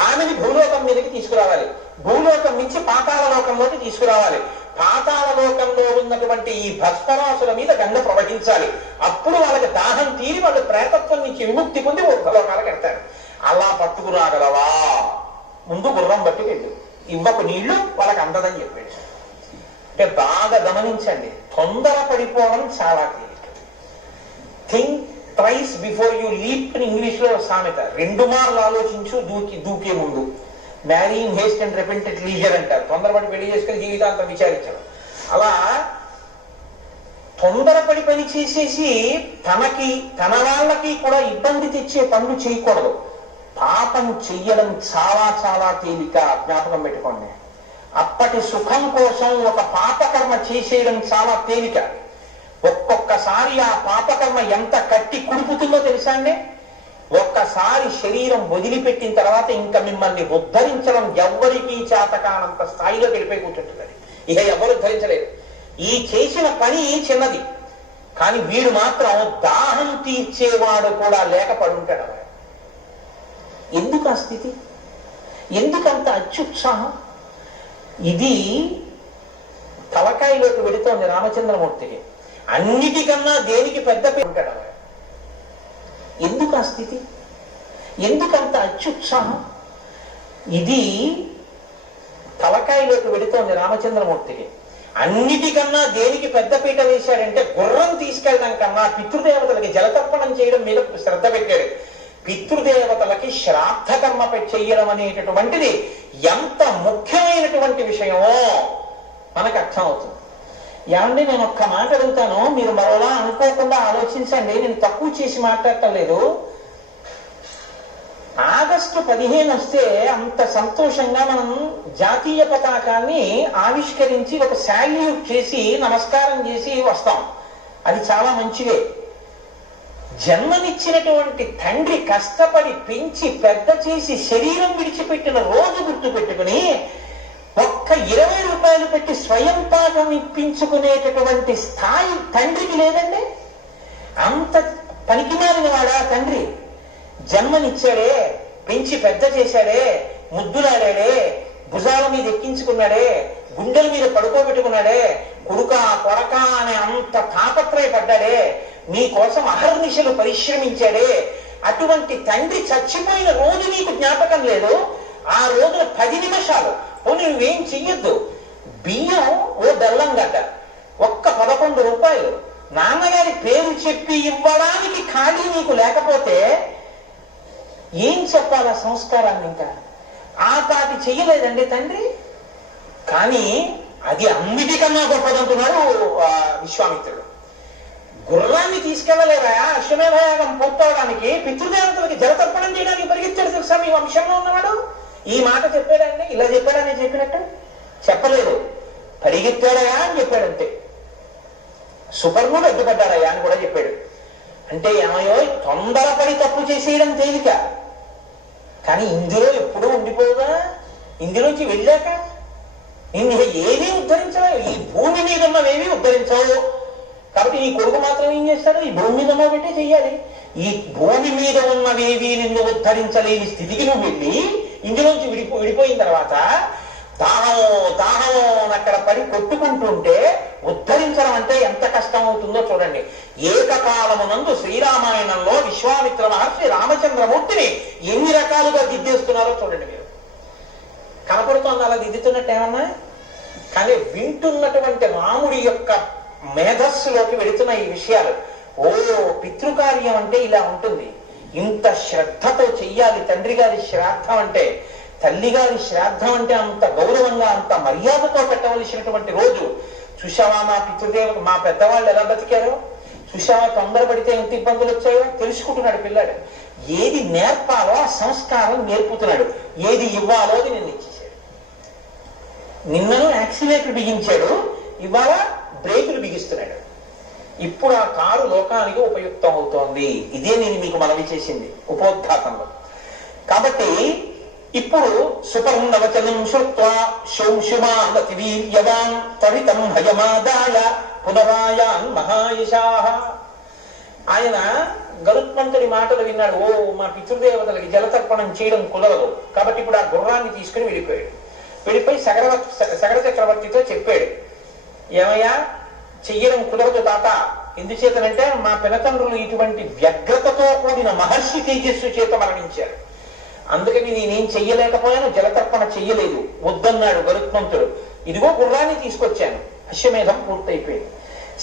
ఆమెని భూలోకం మీదకి తీసుకురావాలి. భూలోకం నుంచి పాతాళ లోకంలోకి తీసుకురావాలి. పాతాళ లోకంలో ఉన్నటువంటి ఈ భస్మరాసుల మీద గంగ ప్రవహించాలి. అప్పుడు వాళ్ళకి దాహం తీరి వాళ్ళు ప్రేతత్వం నుంచి విముక్తి పొంది ఊర్ధ్వలోకాలకు వెళ్తారు. అలా పట్టుకురాగలవా? ముందు గుర్రం బట్టి వెళ్ళు, ఇవ్వకు నీళ్లు వాళ్ళకి అందదని చెప్పాడు. అంటే బాగా గమనించండి, తొందర పడిపోవడం చాలా తేలిక. Think twice before you leap అని ఇంగ్లీష్ లో సామెత. 2 మార్లు ఆలోచించు దూకే ముందు. Marrying haste and repented leisure అంటారు. తొందరపడి పెళ్లి చేసుకుని జీవితాంతం విచారించడం. అలా తొందరపడి పని చేసేసి తనకి తన వాళ్ళకి కూడా ఇబ్బంది తెచ్చే పనులు చేయకూడదు. పాపం చెయ్యడం చాలా చాలా తేలిక, జ్ఞాపకం పెట్టుకోండి. అప్పటి సుఖం కోసం ఒక పాపకర్మ చేసేయడం చాలా తేలిక. ఒక్కొక్కసారి ఆ పాపకర్మ ఎంత కట్టి కుడుపుతుందో తెలుసా అండి? ఒక్కసారి శరీరం వదిలిపెట్టిన తర్వాత ఇంకా మిమ్మల్ని ఉద్ధరించడం ఎవ్వరికీ చేతకానంత స్థాయిలో వెళ్ళిపోయి కూర్చుంటుంది. ఇక ఎవరు ఉద్ధరించలేరు. ఈ చేసిన పని చిన్నది, కానీ వీడు మాత్రం దాహం తీర్చేవాడు కూడా లేక పడుంటాడు. ఎందుకు ఆ స్థితి? ఎందుకంత అత్యుత్సాహం? ఇది తలకాయలోకి వెడుతోంది రామచంద్రమూర్తికి. అన్నిటికన్నా దేనికి పెద్ద పేరు ఉంటాడు. ఎందుకు ఆ స్థితి? ఎందుకంత అత్యుత్సాహం? ఇది తలకాయలోకి వెడుతోంది రామచంద్రమూర్తికి. అన్నిటికన్నా దేనికి పెద్ద పీట వేశాడంటే గుర్రం తీసుకెళ్ళడం కన్నా పితృదేవతలకి జలతర్పణం చేయడం మీద శ్రద్ధ పెట్టాడు. పితృదేవతలకి శ్రాద్ధకర్మ చెయ్యడం అనేటటువంటిది ఎంత ముఖ్యమైనటువంటి విషయమో మనకు అర్థం అవుతుంది. ఏమండి, నేను ఒక్క మాట అడుగుతాను, మీరు మరోలా అనుకోకుండా ఆలోచించండి. నేను తక్కువ చేసి మాట్లాడటం లేదు. ఆగస్టు 15 వస్తే అంత సంతోషంగా మనం జాతీయ పతాకాన్ని ఆవిష్కరించి ఒక శాల్యూట్ చేసి నమస్కారం చేసి వస్తాం. అది చాలా మంచిదే. జన్మనిచ్చినటువంటి తండ్రి కష్టపడి పెంచి పెద్ద చేసి శరీరం విడిచిపెట్టిన రోజు గుర్తు పెట్టుకుని ఒక్క 20 రూపాయలు పెట్టి స్వయం పాకం ఇప్పించుకునేటటువంటి స్థాయి తండ్రికి లేదండి. అంత పనికిమాలిన వాడా తండ్రి? జన్మనిచ్చాడే, పెంచి పెద్ద చేశాడే, ముద్దులాడాడే, భుజాల మీద ఎక్కించుకున్నాడే, గుండెల మీద పడుకోబెట్టుకున్నాడే, కొడుకా కొడక అనే అంత తాపత్రయపడ్డాడే, నీకోసం అహర్నిశలు పరిశ్రమించాడే. అటువంటి తండ్రి చచ్చిపోయిన రోజు నీకు జ్ఞాపకం లేదు. ఆ రోజున 10 నిమిషాలు నువ్వేం చెయ్యొద్దు. బియ్యం ఓ బెల్లం గడ్డ ఒక్క 11 రూపాయలు నాన్నగారి పేరు చెప్పి ఇవ్వడానికి ఖాళీ నీకు లేకపోతే ఏం చెప్పాలా సంస్కారాన్ని? ఇంకా ఆ పాటి చెయ్యలేదండి తండ్రి. కానీ అది అన్నిటికన్నా గొప్పదంటున్నాడు విశ్వామిత్రుడు. గుర్రాన్ని తీసుకెళ్లలేదా అశ్వమేధయాగం పూర్తవడానికి? పితృదేవతలకి జలతర్పణం చేయడానికి పరిగెత్తాడు తెలుసా మీ వంశంలో ఉన్నవాడు? ఈ మాట చెప్పాడండి, ఇలా చెప్పాడని చెప్పినట్టు చెప్పలేదు. పరిగెత్తాడయా అని చెప్పాడంతే. సుపర్ణుడు అడ్డుపడ్డాడయా అని కూడా చెప్పాడు. అంటే ఏమయో తొందరపడి తప్పు చేసేయడం తేలిక, కానీ ఇందులో ఎప్పుడూ ఉండిపోగా ఇందులోంచి వెళ్ళాక నిన్ను ఏమీ ఉద్ధరించవు. ఈ భూమి మీద ఉన్నవేమీ ఉద్ధరించవు. కాబట్టి ఈ కొడుకు మాత్రం ఏం చేస్తాడు? ఈ భూమి మీద ఉన్న పెట్టే చెయ్యాలి. ఈ భూమి మీద ఉన్నవేవి నిన్ను ఉద్ధరించలేని స్థితికి నువ్వు వెళ్ళి ఇందులోంచి విడిపోయిన తర్వాత దాహమో దాహమో అక్కడ పడి కొట్టుకుంటుంటే ఉద్ధరించడం అంటే ఎంత కష్టం అవుతుందో చూడండి. ఏకకాలమునందు శ్రీరామాయణంలో విశ్వామిత్ర మహర్షి రామచంద్రమూర్తిని ఎన్ని రకాలుగా దిద్దేస్తున్నారో చూడండి. మీరు కనపడుతోంది అలా దిద్దుతున్నట్టు ఏమన్నా? కానీ వింటున్నటువంటి రాముడి యొక్క మేధస్సులోకి వెళుతున్న ఈ విషయాలు. ఓ పితృకార్యం అంటే ఇలా ఉంటుంది, ఇంత శ్రద్ధతో చెయ్యాలి తండ్రి గారి శ్రాద్ధం అంటే. తల్లిగారి శ్రాద్ధం అంటే అంత గౌరవంగా అంత మర్యాదతో పెట్టవలసినటువంటి రోజు. చూశావా మా పితృదేవత, మా పెద్దవాళ్ళు ఎలా బతికారో, చూశావా తొందరపడితే ఎంత ఇబ్బందులు వచ్చాయో తెలుసుకుంటున్నాడు పిల్లాడు. ఏది నేర్పాలో ఆ సంస్కారం నేర్పుతున్నాడు, ఏది ఇవ్వాలో అది నిన్ను ఇచ్చేసాడు. నిన్నను యాక్సిలేటర్ బిగించాడు, ఇవాళ బ్రేకులు బిగిస్తున్నాడు. ఇప్పుడు ఆ కారు లోకానికి ఉపయుక్తం అవుతోంది. ఇదే నేను మీకు మనవి చేసింది ఉపోద్ఘాతంలో. కాబట్టి ఇప్పుడు సుపర్ణవచనం శ్రుత్వా శౌషుమానతి వీర్యవాన్ త్వరితం హయమాదాయ పునరాయాన్ మహాయశాః. ఆయన గరుత్మంతుడి మాటలు విన్నాడు. ఓ మా పితృదేవతలకి జలతర్పణం చేయడం కుదరదు, కాబట్టి ఇప్పుడు ఆ గుర్రాన్ని తీసుకుని వెళ్ళిపోయాడు. వెళ్ళిపోయి సగర చక్రవర్తితో చెప్పాడు, ఏమయ్యా చెయ్యడం కుదరదు తాత, ఎందుచేతనంటే మా పినతండ్రులు ఇటువంటి వ్యగ్రతతో కూడిన మహర్షి తేజస్సు చేత మరణించారు, అందుకని నేనేం చెయ్యలేకపోయాను, జలతర్పణ చెయ్యలేదు, వద్దన్నాడు గరుత్మంతుడు. ఇదిగో గుర్రాన్ని తీసుకొచ్చాను. అశ్వమేధం పూర్తయిపోయింది.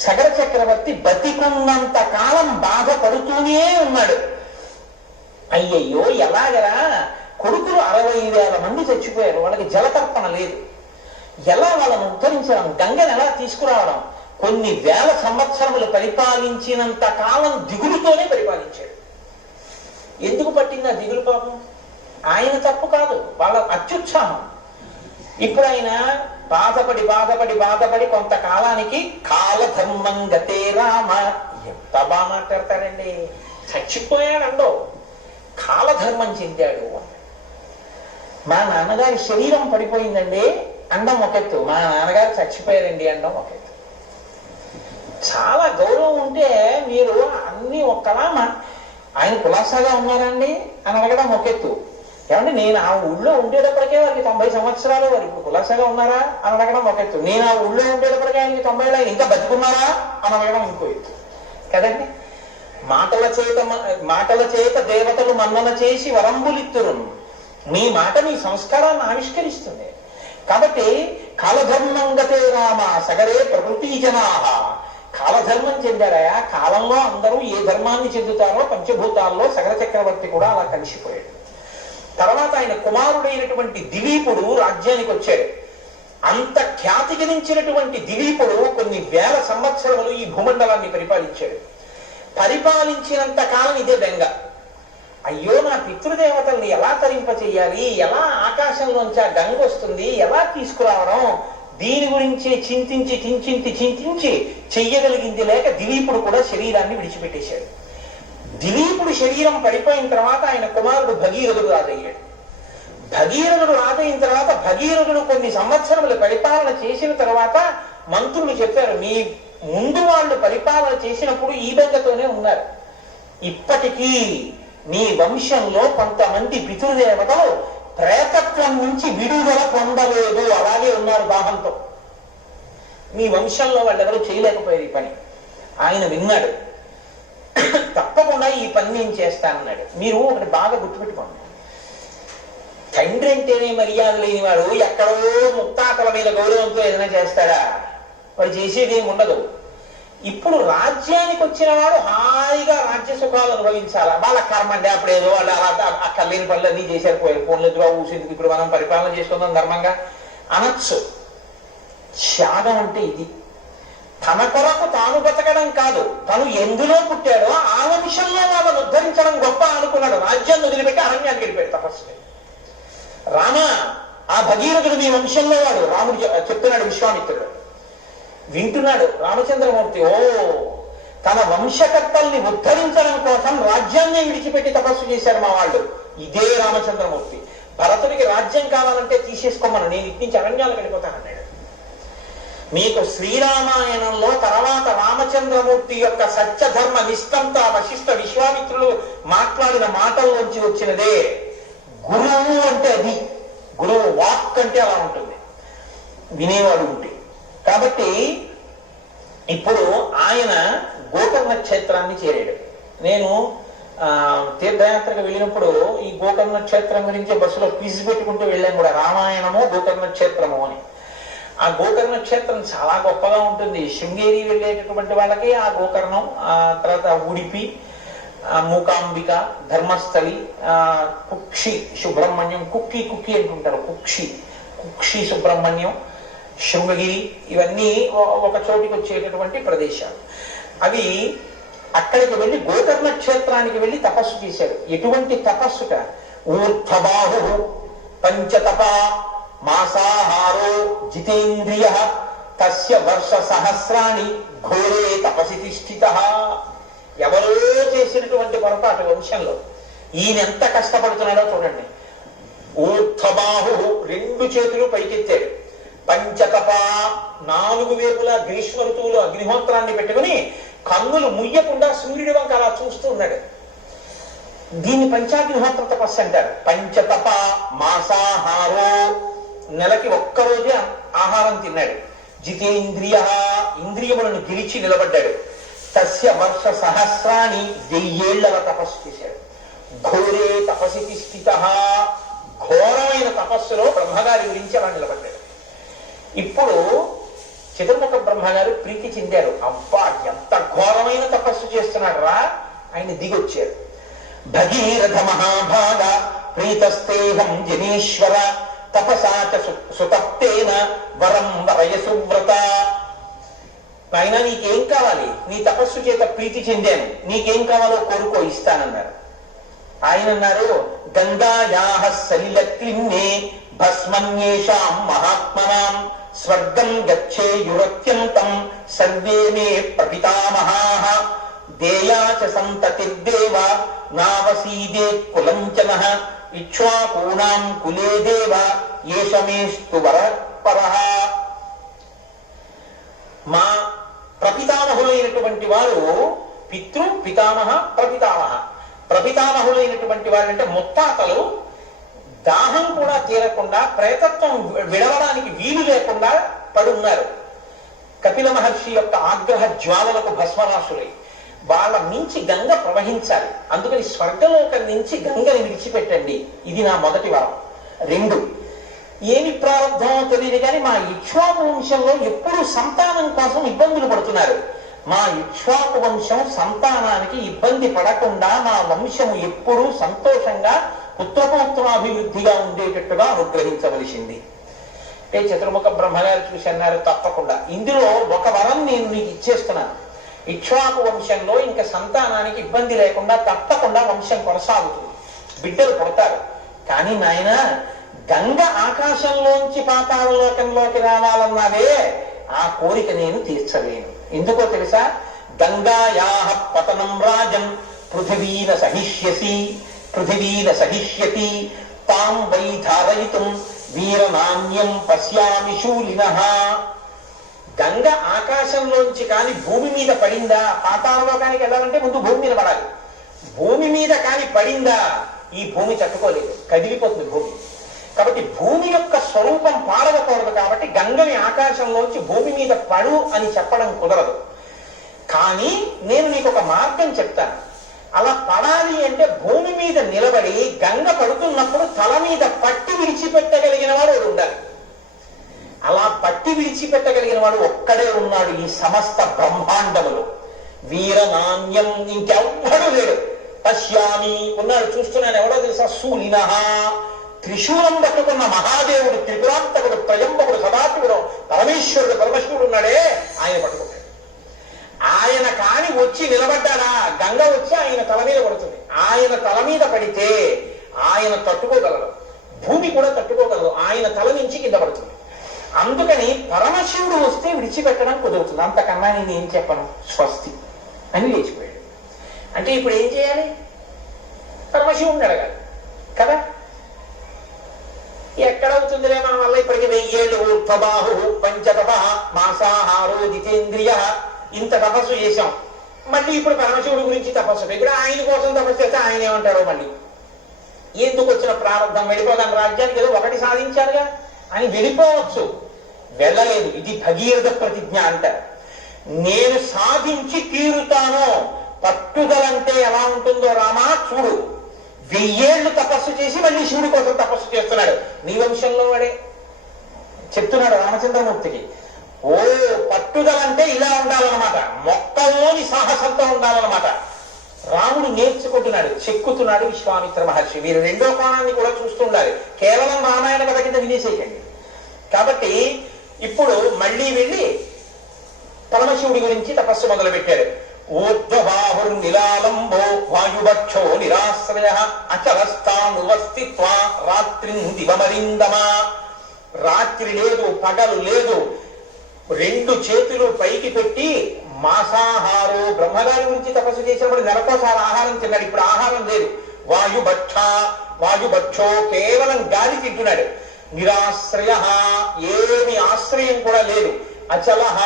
సగర చక్రవర్తి బతికున్నంత కాలం బాధపడుతూనే ఉన్నాడు. అయ్యయ్యో ఎలాగలా, కొడుకులు 60,000 మంది చచ్చిపోయారు, వాళ్ళకి జలతర్పణ లేదు, ఎలా వాళ్ళను ఉద్ధరించడం, గంగను ఎలా తీసుకురావడం. కొన్ని వేల సంవత్సరములు పరిపాలించినంత కాలం దిగులుతోనే పరిపాలించాడు. ఎందుకు పట్టింది ఆ దిగులు పాపం? ఆయన తప్పు కాదు, వాళ్ళ అత్యుత్సాహం. ఇప్పుడు ఆయన బాధపడి బాధపడి బాధపడి కొంతకాలానికి కాలధర్మం గతే రామ. ఎంత బాగా మాట్లాడతాడండి, చచ్చిపోయాడండో కాలధర్మం చెందాడు. మా నాన్నగారి శరీరం పడిపోయిందండి అండం ఒకెత్తు, మా నాన్నగారు చచ్చిపోయారండి అండం ఒకెత్తు. చాలా గౌరవం ఉంటే మీరు అన్ని ఒక్కలా ఆయన కులాసాగా ఉన్నారండి అని అడగడం ఒకెత్తు. ఏమంటే నేను ఆ ఊళ్ళో ఉండేటప్పటికే వారికి 90 సంవత్సరాలు, వారు ఇప్పుడు కులాసాగా ఉన్నారా అని అడగడం ఒక ఎత్తు. నేను ఆ ఊళ్ళో ఉండేటప్పటికే ఆయనకి 90 ఏళ్ళు, ఆయన ఇంకా బతుకున్నారా అని అడగడం ఇంకో ఎత్తు కదండి. మాటల చేత దేవతలు మన్నన చేసి వరంబులిత్తురు. మీ మాట మీ సంస్కారాన్ని ఆవిష్కరిస్తుంది. కాబట్టి కాలధర్మం గతే రామ సగరే ప్రకృతి జనాహ. కాలధర్మం చెందాడయా, కాలంలో అందరూ ఏ ధర్మాన్ని చెందుతారో పంచభూతాల్లో సగర చక్రవర్తి కూడా అలా కలిసిపోయాడు. తర్వాత ఆయన కుమారుడైనటువంటి దిలీపుడు రాజ్యానికి వచ్చాడు. అంత ఖ్యాతి గణించినటువంటి దిలీపుడు కొన్ని వేల సంవత్సరములు ఈ భూమండలాన్ని పరిపాలించాడు. పరిపాలించినంత కాలం ఇదే బెంగ. అయ్యో నా పితృదేవతల్ని ఎలా తరింపచేయాలి, ఎలా ఆకాశంలోంచి ఆ గంగ వస్తుంది, ఎలా తీసుకురావడం, దీని గురించి చింతించి చెయ్యగలిగింది లేక దిలీపుడు కూడా శరీరాన్ని విడిచిపెట్టేశాడు. దిలీపుడు శరీరం పడిపోయిన తర్వాత ఆయన కుమారుడు భగీరథుడు రాజయ్యాడు. భగీరథుడు రాజైన తర్వాత భగీరథుడు కొన్ని సంవత్సరములు పరిపాలన చేసిన తర్వాత మంత్రులు చెప్పారు, మీ ముందు వాళ్ళు పరిపాలన చేసినప్పుడు ఈ బెంగతోనే ఉన్నారు, ఇప్పటికీ మీ వంశంలో కొంతమంది పితృదేవతలు ప్రేతత్వం నుంచి విడుదల పొందలేదు, అలాగే ఉన్నారు దాహంతో. మీ వంశంలో వాళ్ళెవరూ చేయలేకపోయారు ఈ పని. ఆయన విన్నాడు, తప్పకుండా ఈ పని నేను చేస్తానన్నాడు. మీరు ఒకటి బాగా గుర్తుపెట్టుకోండి, తండ్రి అంటేనే మర్యాద లేనివాడు ఎక్కడో ముక్తాతల మీద గౌరవంతో ఏదైనా చేస్తాడా? వాడు చేసేది ఏమి ఉండదు. ఇప్పుడు రాజ్యానికి వచ్చిన వాడు హాయిగా రాజ్య సుఖాలు అనుభవించాలా, వాళ్ళ కర్మ అంటే అప్పుడేదో వాళ్ళు అలా అక్కర్లేని పనులన్నీ చేశారు, పోయారు, ఫోన్లెదుగా ఊసేందుకు ఇప్పుడు మనం పరిపాలన చేసుకుందాం ధర్మంగా అనొచ్చు. త్యాగం అంటే ఇది. తన కొరకు తాను బతకడం కాదు, తను ఎందులో పుట్టాడో ఆ వంశంలో వాళ్ళను ఉద్ధరించడం గొప్ప అనుకున్నాడు. రాజ్యాన్ని వదిలిపెట్టి అరణ్యానికి వెళ్ళిపోయాడు తపస్సు. రామ, ఆ భగీరథుడు మీ వంశంలో వాడు, రాముడు చెప్తున్నాడు. విశ్వామిత్రుడు వింటున్నాడు. రామచంద్రమూర్తి ఓ తన వంశకర్తల్ని ఉద్ధరించడం కోసం రాజ్యాన్ని విడిచిపెట్టి తపస్సు చేశారు మా వాళ్ళు. ఇదే రామచంద్రమూర్తి. భరతుడికి రాజ్యం కావాలంటే తీసేసుకోమను, నేను ఇటు నుంచి అరణ్యాలకు వెళ్ళిపోతానన్నాడు. మీకు శ్రీరామాయణంలో తర్వాత రామచంద్రమూర్తి యొక్క సత్యధర్మ నిష్టంత వశిష్ఠ విశ్వామిత్రులు మాట్లాడిన మాటల్లోంచి వచ్చినదే. గురువు అంటే అది, గురువు వాక్ అంటే అలా ఉంటుంది, వినేవాడు ఉంటే. కాబట్టి ఇప్పుడు ఆయన గోకర్ణ క్షేత్రాన్ని చేరాడు. నేను తీర్థయాత్రకు వెళ్ళినప్పుడు ఈ గోకర్ణ క్షేత్రం గురించి బస్సులో క్విజ్ పెట్టుకుంటూ వెళ్ళాం కూడా, రామాయణము గోకర్ణ క్షేత్రము అని. ఆ గోకర్ణ క్షేత్రం చాలా గొప్పగా ఉంటుంది. శృంగేరి వెళ్ళేటటువంటి వాళ్ళకి ఆ గోకర్ణం, ఆ తర్వాత ఉడిపి, మూకాంబిక, ధర్మస్థలి, కుక్షి సుబ్రహ్మణ్యం, కుక్కి అంటుంటారు, కుక్షి సుబ్రహ్మణ్యం, శృంగగిరి, ఇవన్నీ ఒక చోటికి వచ్చేటటువంటి ప్రదేశాలు. అవి అక్కడికి వెళ్ళి గోకర్ణ క్షేత్రానికి వెళ్ళి తపస్సు చేశాడు. ఎటువంటి తపస్సుట? ఊర్ధ్వబాహు పంచతప మాసాహారో జితేంద్రియ తస్య వర్ష సహస్రాణి ఘోరే తపసి తిష్ఠిత. ఎవరో చేసినటువంటి పొరపాటు వంశంలో ఈయన ఎంత కష్టపడుతున్నాడో చూడండి. ఊర్ధ్వబాహు, 2 చేతులు పైకెత్తాడు. పంచతప, 4 వేపులా గ్రీష్మ ఋతువులో అగ్నిహోత్రాన్ని పెట్టుకుని కన్నులు ముయ్యకుండా సూర్యుడి వంక అలా చూస్తూ ఉన్నాడు. దీన్ని పంచాగ్నిహోత్ర తపస్సు అంటారు. పంచతప మాసాహారో, నెలకి 1 రోజే ఆహారం తిన్నాడు. జితేంద్రియ, ఇంద్రియములను గెలిచి నిలబడ్డాడు. తస్య వర్ష సహస్రాన్ని 1000 ఏళ్ల తపస్సు చేశాడు. ఘోరే తపసి స్థిత, ఘోరమైన తపస్సులో బ్రహ్మగారి గురించి అలా నిలబడ్డాడు. ఇప్పుడు చతుర్ముఖ బ్రహ్మగారు ప్రీతి చెందారు. అబ్బా, ఎంత ఘోరమైన తపస్సు చేస్తున్నాడు రా, ఆయన దిగొచ్చారు. భగీరథ మహాభాగ ప్రీతస్తేహం జనేశ్వర తపసా సుతప్తేన వరం వరయసువ్రత. ఆయన నీకేం కావాలి? నీ తపస్సు చేత ప్రీతి చెందాను, నీకేం కావాలో కోరుకో, ఇస్తానన్నారు. ఆయన అన్నారు, గంగాయాః సలిలక్లిన్నే భస్మన్యేషాం మహాత్మనాం స్వర్గం గచ్చేయురత్యంతం సర్వే మే ప్రపితామహాః దేయా చ సంతతిర్దేవ నావసీదే కులంచనః ఇక్ష్వాకూణాం కులే దేవ ఏష మేస్తు వరపరః. మా ప్రపితామహులైనటువంటి వారు పితృ పితామహ ప్రపితామహ. ప్రపితామహులైనటువంటి వారంటే ముత్తాతలు దాహం కూడా తీరకుండా, ప్రేతత్వం విడవడానికి వీలు లేకుండా పడున్నారు. కపిల మహర్షి యొక్క ఆగ్రహ జ్వాలలకు భస్మరాశులై వాళ్ళ నుంచి గంగ ప్రవహించాలి. అందుకని స్వర్గలోకం నుంచి గంగని విడిచిపెట్టండి, ఇది నా మొదటి వరం. 2, ఏమి ప్రారంభమో తెలియదు కానీ మా ఇక్ష్వాకు వంశంలో ఎప్పుడూ సంతానం కోసం ఇబ్బందులు పడుతున్నారు. మా ఇక్ష్వాకు వంశం సంతానానికి ఇబ్బంది పడకుండా మా వంశము ఎప్పుడూ సంతోషంగా పుత్రపౌత్రాభివృద్ధిగా ఉండేటట్టుగా అనుగ్రహించవలసింది. అంటే చతుర్ముఖ బ్రహ్మగారు చూసి అన్నారు, తప్పకుండా ఇందులో ఒక వరం నేను నీకు ఇచ్చేస్తున్నాను. ఇక్ష్వాకు వంశంలో ఇంకా సంతానానికి ఇబ్బంది లేకుండా తప్పకుండా వంశం కొనసాగుతుంది, బిడ్డలు పుడతారు. కానీ నాయన, గంగ ఆకాశంలోంచి పాతాళలోకంలోకి రావాలన్నావే, ఆ కోరిక నేను తీర్చలేను. ఎందుకో తెలుసా? గంగాయాః పతనం రాజన్ పృథివీన సహిష్యసి పృథివీన సహిష్యతి తాం వై ధారయితుం వీరనాన్యం పశ్యామి శూలినః. గంగ ఆకాశంలోంచి కాని భూమి మీద పడిందా, పాతాళలోకానికి వెళ్ళాలంటే ముందు భూమి మీద పడాలి. భూమి మీద కాని పడిందా, ఈ భూమి తట్టుకోలేదు, కదిలిపోతుంది భూమి. కాబట్టి భూమి యొక్క స్వరూపం పారవకూడదు. కాబట్టి గంగని ఆకాశంలోంచి భూమి మీద పడు అని చెప్పడం కుదరదు. కానీ నేను నీకు ఒక మార్గం చెప్తాను. అలా పడాలి అంటే భూమి మీద నిలబడి గంగ పడుతున్నప్పుడు తల మీద పట్టి విడిచిపెట్టగలిగిన వాడు ఉండాలి. అలా పట్టి విడిచిపెట్టగలిగిన వాడు ఒక్కడే ఉన్నాడు ఈ సమస్త బ్రహ్మాండములో. వీరనాన్యం, ఇంకెవ్వడు లేడు. పశ్యామి, ఉన్నాడు, చూస్తున్నాను. ఎవడో తెలుసా? శూలినః, త్రిశూలం పట్టుకున్న మహాదేవుడు, త్రిపురాంతకుడు, త్రయంబకుడు, సదాశివుడు, పరమేశ్వరుడు, పరమశివుడు ఉన్నాడే, ఆయన పట్టుకుంటాడు. ఆయన కాని వచ్చి నిలబడ్డాడా, గంగ వచ్చి ఆయన తల మీద పడుతుంది. ఆయన తల మీద పడితే ఆయన తట్టుకోగలడు, భూమి కూడా తట్టుకోగలదు. ఆయన తల నుంచి కింద పడుతుంది. అందుకని పరమశివుడు వస్తే విడిచిపెట్టడం కుదురుతుంది. అంతకన్నా నేను ఏం చెప్పను, స్వస్తి అని లేచిపోయాడు. అంటే ఇప్పుడు ఏం చేయాలి? పరమశివుడిని అడగాలి కదా. ఎక్కడవుతుందిలే మన వల్ల, ఇప్పటికి 1000 ఏళ్ళు. ఊర్ధ్వబాహు పంచతప మాసాహారో జితేంద్రియ, ఇంత తపస్సు చేశాం. మళ్ళీ ఇప్పుడు పరమశివుడి గురించి తపస్సు. ఇప్పుడు ఆయన కోసం తపస్సు చేస్తే ఆయన ఏమంటారో, మళ్ళీ ఎందుకు వచ్చిన ప్రారంభం, వెళ్ళిపోదాం రాజ్యానికి, ఏదో ఒకటి సాధించారుగా అని వెళ్ళిపోవచ్చు. వెళ్ళలేదు. ఇది భగీరథ ప్రతిజ్ఞ అంటారు. నేను సాధించి తీరుతాను. పట్టుదలంటే ఎలా ఉంటుందో రామా చూడు. 1000 ఏళ్ళు తపస్సు చేసి మళ్ళీ శివుడి కోసం తపస్సు చేస్తున్నాడు. నీ వంశంలో వాడే చెప్తున్నాడు రామచంద్రమూర్తికి. పట్టుదలంటే ఇలా ఉండాలన్నమాట, మొక్కలోని సాహసంతో ఉండాలన్నమాట. రాముడు నేర్చుకుంటున్నాడు, చెక్కుతున్నాడు విశ్వామిత్ర మహర్షి. మీరు రెండో కోణాన్ని కూడా చూస్తుండాలి, కేవలం రామాయణ కథ కింద వినేసేయకండి. కాబట్టి ఇప్పుడు మళ్ళీ వెళ్ళి పరమశివుడి గురించి తపస్సు మొదలు పెట్టాడు. ఊర్ధ్వబాహుర్ నిలాలంబో వాయుభక్షో నిరాశ్రయ అచలస్థానువస్థిత్వా రాత్రిం దివమరిందమా. రాత్రి లేదు, పగలు లేదు, రెండు చేతులు పైకి పెట్టి మాసాహారో, బ్రహ్మగారి గురించి తపస్సు చేసినప్పుడు నెలకోసారి ఆహారం తిన్నాడు. ఇప్పుడు ఆహారం లేదు. వాయుభక్షో కేవలం గాలి తింటున్నాడు. నిరాశ్రయ ఏమి ఆశ్రయం కూడా లేదు. అచలహ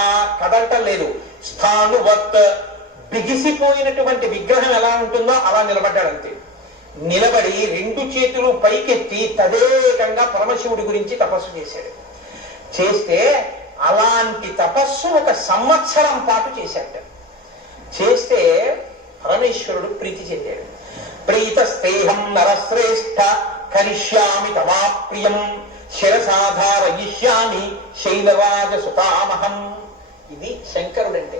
కదలటం లేదు. స్థానువత్ బిగిసిపోయినటువంటి విగ్రహం ఎలా ఉంటుందో అలా నిలబడ్డాడు అంతే. నిలబడి రెండు చేతులు పైకెత్తి తదేకంగా పరమశివుడి గురించి తపస్సు చేశాడు. చేస్తే అలాంటి తపస్సు 1 సంవత్సరం పాటు చేశాడు. చేస్తే పరమేశ్వరుడు ప్రీతి చెందాడు. ప్రీతస్తేహం నరశ్రేష్ఠ కరిష్యామి తమాప్రియం శిరసాధారయిష్యామి శైలరాజ సుతామహం. ఇది శంకరుడంటే.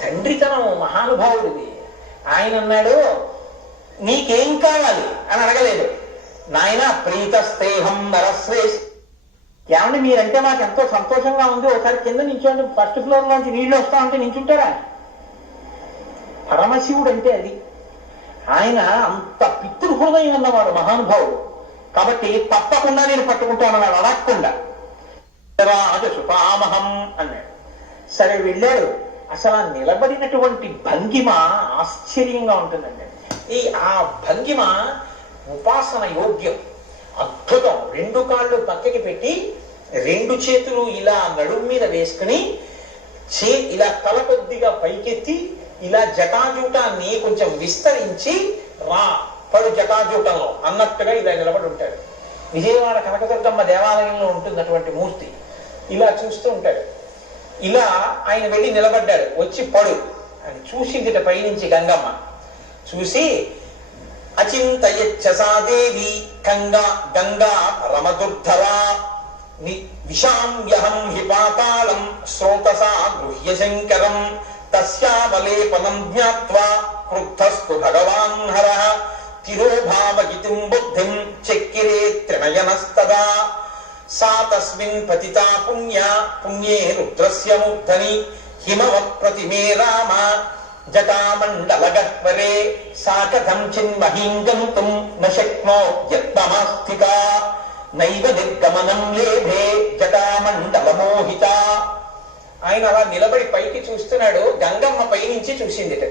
తండ్రితనం మహానుభావుడిది. ఆయన అన్నాడు, నీకేం కావాలి అని అడగలేదు. నాయన ప్రీతస్తేహం నరశ్రేష్ఠ, ఏమంటే మీరంటే నాకు ఎంతో సంతోషంగా ఉంది, ఒకసారి కింద నించోండి, ఫస్ట్ ఫ్లోర్ లోంచి నీళ్లు వస్తా ఉంటే నించుంటారా? పరమశివుడు అంటే అది. ఆయన అంత పితృహృదయం ఉన్నవాడు మహానుభావుడు. కాబట్టి తప్పకుండా నేను పట్టుకుంటానన్నాడు, అడగకుండా. సుతామహం అన్నాడు. సరే వెళ్ళాడు. అసలు ఆ నిలబడినటువంటి భంగిమ ఆశ్చర్యంగా ఉంటుందండి. ఆ భంగిమ ఉపాసన యోగ్యం, అద్భుతం. 2 కాళ్ళు పక్కకి పెట్టి 2 చేతులు ఇలా నడుము మీద వేసుకుని ఇలా తల కొద్దిగా పైకెత్తి ఇలా జటాజూటాన్ని కొంచెం విస్తరించి పడు జటాజూటంలో అన్నట్టుగా ఇలా నిలబడి ఉంటాడు. విజయవాడ కనకదుర్గమ్మ దేవాలయంలో ఉంటుంది అటువంటి మూర్తి. ఇలా చూస్తూ ఉంటాడు. ఇలా ఆయన వెళ్ళి నిలబడ్డాడు. వచ్చి పడు అని చూసిందిట పైనుంచి గంగమ్మ. చూసి అచింతయచ్చసాదేవి గంగా రమదుర్ధరా విషామ్యహం హి పాతాళం శ్రోతసా గృహ్య శంకరం తస్యావలేపనం జ్ఞాత్వా క్రుద్ధస్తు భగవాన్ హరః తిరోభావగితిం బుద్ధిం చక్కిరే త్రినయనస్తదా సా తస్మిన్ పతితా పుణ్యే రుద్రస్య మూర్ధని హిమవత్ ప్రతిమే రామ జటామండలగహ్వరే సా కథం చిన్మహీం గంతుం న శక్నోత్యత్నమాస్థితా నైవ నిర్గమనం లేభే జటామండలమోహిత. ఆయన అలా నిలబడి పైకి చూస్తున్నాడు. గంగమ్మ పైనుంచి చూసిందిట.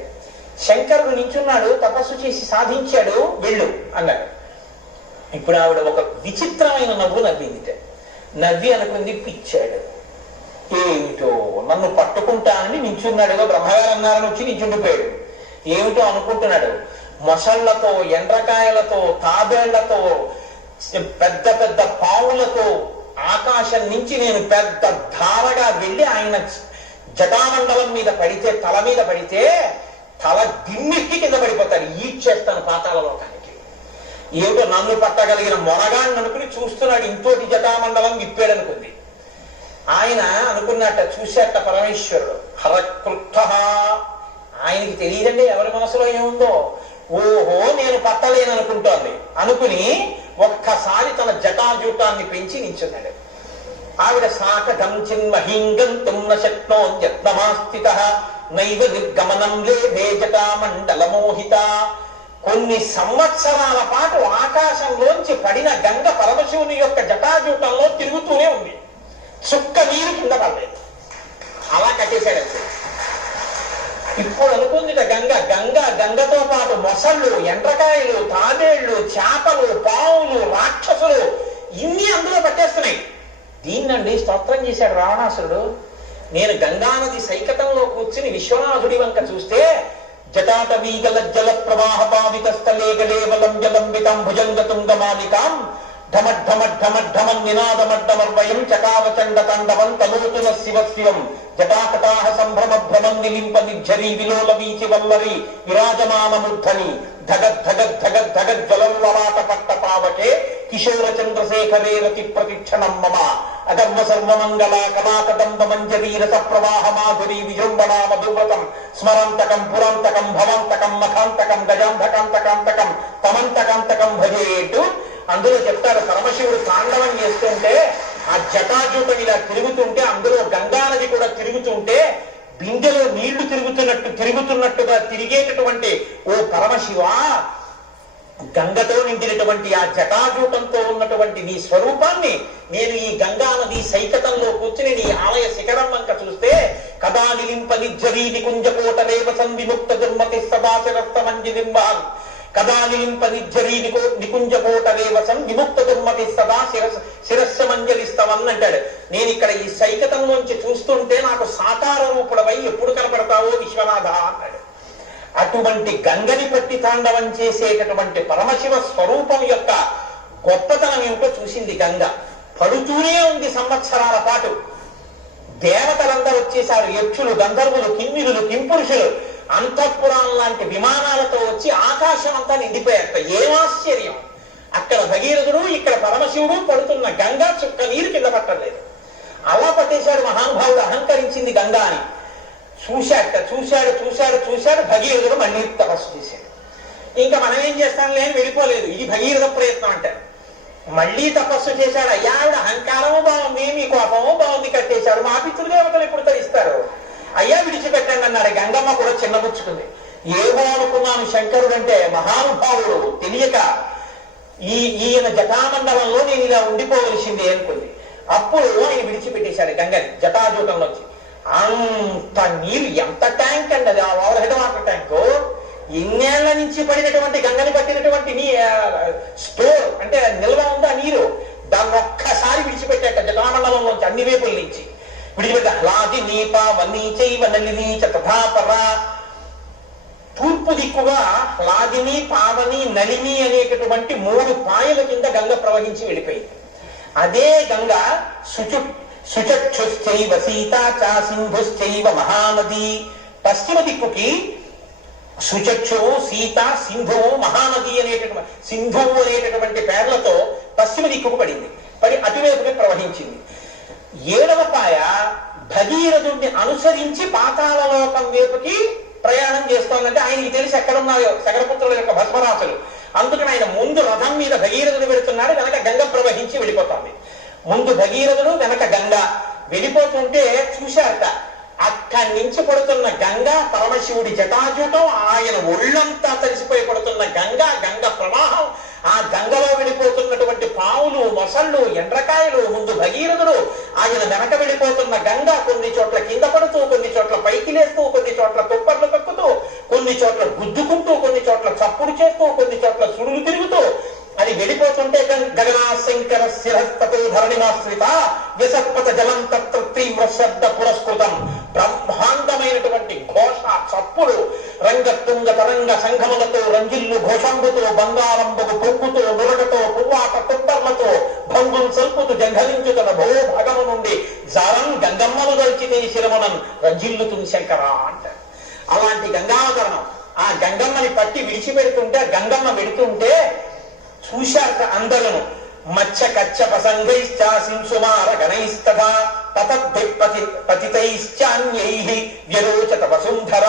శంకరుడు నించున్నాడు, తపస్సు చేసి సాధించాడు, వెళ్ళు అన్నాడు. ఇప్పుడు ఆవిడ ఒక విచిత్రమైన నవ్వు నవ్విందిట. నవ్వి అనుకుంది, పిచ్చాడు, ఏమిటో నన్ను పట్టుకుంటానని నించున్నాడుగా బ్రహ్మగారు అన్నారని వచ్చి నించుండిపోయాడు. ఏమిటో అనుకుంటున్నాడు. మొసళ్లతో, ఎండ్రకాయలతో, తాబేళ్లతో, పెద్ద పెద్ద పావులతో ఆకాశం నుంచి నేను పెద్ద ధారగా వెళ్ళి ఆయన జటామండలం మీద పడితే, తల మీద పడితే తల దిమ్మెక్కి కింద పడిపోతాడు. ఈడ్చేస్తాను పాతాళ లోకానికి. ఏమిటో నన్ను పట్టగలిగిన మొనగాన్ని అనుకుని చూస్తున్నాడు. ఇంతోటి జటామండలం విప్పాడనుకుంది. ఆయన అనుకున్నట్ట, చూసేట పరమేశ్వరుడు హరకృష్ట. ఆయనకి తెలియదండి ఎవరి మనసులో ఏముందో. ఓహో నేను పట్టలేననుకుంటోంది అనుకుని ఒక్కసారి తన జటాజూటాన్ని పెంచి నించున్నాడు. ఆవిడ సాకటం చిన్మహీంగంతుం న శక్నోత్యత్నమాస్థితః నైవ నిర్గమనం లేభే జటామండలమోహిత. కొన్ని సంవత్సరాల పాటు ఆకాశంలోంచి పడిన గంగ పరమశివుని యొక్క జటాజూటంలో తిరుగుతూనే ఉంది. చుక్క నీరు కింద పడలేదు. అలా కట్టేశాడు. ఇప్పుడు అనుకుందిట గంగతో పాటు మొసళ్ళు, ఎండ్రకాయలు, తాబేళ్లు, చేపలు, పావులు, రాక్షసులు ఇన్ని అందులో పట్టేస్తున్నాయి. దీన్నండి స్తోత్రం చేశాడు రావణాసురుడు. నేను గంగానది సైకతంలో కూర్చుని విశ్వనాథుడి వంక చూస్తే జటాటవీగల జల ప్రవాహ పావిత స్థలే గలేవలం జలంబితం భుజంగ తుంగమాలికాం ఢమఢమఢమఢమం నినాదమడ్డమర్వయం చకావచండ తాండవం తలోతున శివ శివం జటాకటాహ సంభ్రమ భ్రమం నిలింప నిర్ఝరీ విలోల వీచి వల్లరి విరాజమానముద్ధని ధగద్ధగద్ధగద్ధగజ్వలల్లలాట పట్ట పావకే కిశోర చంద్రశేఖరే రతి ప్రతిక్షణం మమ అగర్వ సర్వమంగళ కళాకదంబ మంజరీరస ప్రవాహ మాధురీ విజృంభణా మధువ్రతం స్మరంతకం పురంతకం భవంతకం మఖాంతకం గజాంధకాంతకాంతకం తమంతకాంతకం భజేటు. అందులో చెప్తారు, పరమశివుడు తాండవం చేస్తుంటే ఆ జటాజూటం ఇలా తిరుగుతుంటే అందులో గంగానది కూడా తిరుగుతుంటే బిందెలో నీళ్లు తిరుగుతున్నట్టుగా తిరిగేటటువంటి ఓ పరమశివ, గంగతో నిండినటువంటి ఆ జటాజూటంతో ఉన్నటువంటి నీ స్వరూపాన్ని నేను ఈ గంగా నది సైకతంలో కూర్చుని నీ ఆలయ శిఖరం వంక చూస్తే కదా నిలింప నిర్జరీ నికుంజకోట రేవసం విముక్త దుర్మతి సదాశరస్త మంజి నింబాన్ కదా నిలింప నిర్జరీ నికుంజకోట రేవసం విముక్త దుర్మతి సదా శిరస్సు మంజలిస్తామన్నంటాడు. నేను ఇక్కడ ఈ సైకతంలోంచి చూస్తుంటే నాకు సాకార రూపుడవై ఎప్పుడు కనపడతావో విశ్వనాథ అన్నాడు. అటువంటి గంగని పట్టి తాండవం చేసేటటువంటి పరమశివ స్వరూపం యొక్క గొప్పతనం ఏమిటో చూసింది గంగ. పడుతూనే ఉంది సంవత్సరాల పాటు. దేవతలందరూ వచ్చేశారు, యక్షులు, గంధర్వులు, కిన్నీరులు, కింపురుషులు అంతఃపురాం లాంటి విమానాలతో వచ్చి ఆకాశం అంతా నిండిపోయారట. ఏమాశ్చర్యం! అక్కడ భగీరథుడు, ఇక్కడ పరమశివుడు పడుతున్న గంగా చుక్క నీరు కింద పట్టలేదు. అలా పట్టేశాడు మహానుభావుడు. అహంకరించింది గంగా అని చూశాడు. భగీరథుడు మళ్ళీ తపస్సు చేశాడు. ఇంకా మనం ఏం చేస్తాం లేని వెళ్ళిపోలేదు. ఇది భగీరథ ప్రయత్నం అంటారు. మళ్ళీ తపస్సు చేశాడు. అయ్యా, ఆవిడ అహంకారము బాగుంది, మీ కోపము బాగుంది, కట్టేశాడు. మా పితృదేవతలు ఎప్పుడు తరిస్తారు? అయ్యా విడిచిపెట్టండి అన్నాడు. గంగమ్మ కూడా చిన్నపుచ్చుకుంది. ఏమో అనుకున్నాను శంకరుడు అంటే మహానుభావుడు తెలియక ఈయన జటామండలంలో నేను ఇలా ఉండిపోవలసిందే అనుకుంది. అప్పుడు ఆయన విడిచిపెట్టేశాడు గంగని జటాజూటంలోంచి. అంత నీరు, ఎంత ట్యాంక్ అండి అది, ఆ ఓవర్ హెడ్ వాటర్ ట్యాంకు. ఇన్నేళ్ల నుంచి పడినటువంటి గంగని పట్టినటువంటి స్టోర్ అంటే నిల్వ ఉందా నీరు, దాన్ని ఒక్కసారి విడిచిపెట్టాక జటామండలంలోంచి అన్ని వైపుల నుంచి విడిచిపెట్ట. హ్లాది నీప వన్నీచైవ నలిని తథాపర. తూర్పు దిక్కుగా హ్లాదిని, పావని, నలిని అనేటటువంటి 3 పాయల కింద గంగ ప్రవహించి వెళ్ళిపోయింది. అదే గంగ సుచక్షుశ్చైవ సీతా చ సింధుశ్చైవ మహానది. పశ్చిమ దిక్కుకి సుచక్షువు, సీత, సింధువు, మహానది సింధువు అనేటటువంటి పేర్లతో పశ్చిమ దిక్కుకు పడింది. పడి అటువైపుకి ప్రవహించింది. 7వ పాయ భగీరథుడిని అనుసరించి పాతాళలోకం వైపుకి ప్రయాణం చేస్తోందంటే ఆయనకి తెలిసి ఎక్కడున్నాయో సగరపుత్రుల యొక్క భస్మరాశులు. అందుకని ఆయన ముందు రథం మీద భగీరథుడు వెళుతున్నాడు, వెనక గంగ ప్రవహించి వెళ్ళిపోతుంది. ముందు భగీరథుడు, వెనక గంగ వెళ్ళిపోతుంటే చూశారట. అక్కడి నుంచి పడుతున్న గంగ పరమశివుడి జటాజూటం, ఆయన ఒళ్ళంతా తడిసిపోయి పడుతున్న గంగ ప్రవాహం, ఆ గంగలో వెళ్ళిపోతున్నటువంటి పావులు, మొసళ్ళు, ఎండ్రకాయలు, ముందు భగీరథుడు, ఆయన వెనక వెళ్ళిపోతున్న గంగ కొన్ని చోట్ల కింద పడుతూ, కొన్ని చోట్ల పైకి లేస్తూ, కొన్ని చోట్ల తుప్పర్లు తొక్కుతూ, కొన్ని చోట్ల గుద్దుకుంటూ, కొన్ని చోట్ల చప్పుడు చేస్తూ, కొన్ని చోట్ల సుడులు తిరుగుతూ అది వెళ్ళిపోతుంటే గగనా శంకర శిరస్తతో ధరణిమాశ్రిత విసత్పత జలం తత్ర తీవ్ర శబ్ద పురస్కృతం. బ్రహ్మాండమైనటువంటి ఘోష, చప్పులు, రంగతుంగ తరంగ సంఘములతో, రంజిల్లు ఘోషంబుతో, బంగారంబు పొంగుతో, నురగతో, పువ్వాట తుప్పర్లతో భంగుం సల్పుతూ జంఘలించుతున్న భూభాగము నుండి జారం గంగమ్మను దల్చితే శిరమునం రంజిల్లుతుంది శంకర అంటారు. అలాంటి గంగావతరణం. ఆ గంగమ్మని పట్టి విడిచిపెడుతుంటే, గంగమ్మ వెడుతుంటే చూశాక అందరూ మచ్చ కచ్చ ప్రసంగైశ్చ సింసుమార గణైస్తథా పతితైశ్చాన్యైః వ్యరోచత వసుంధర.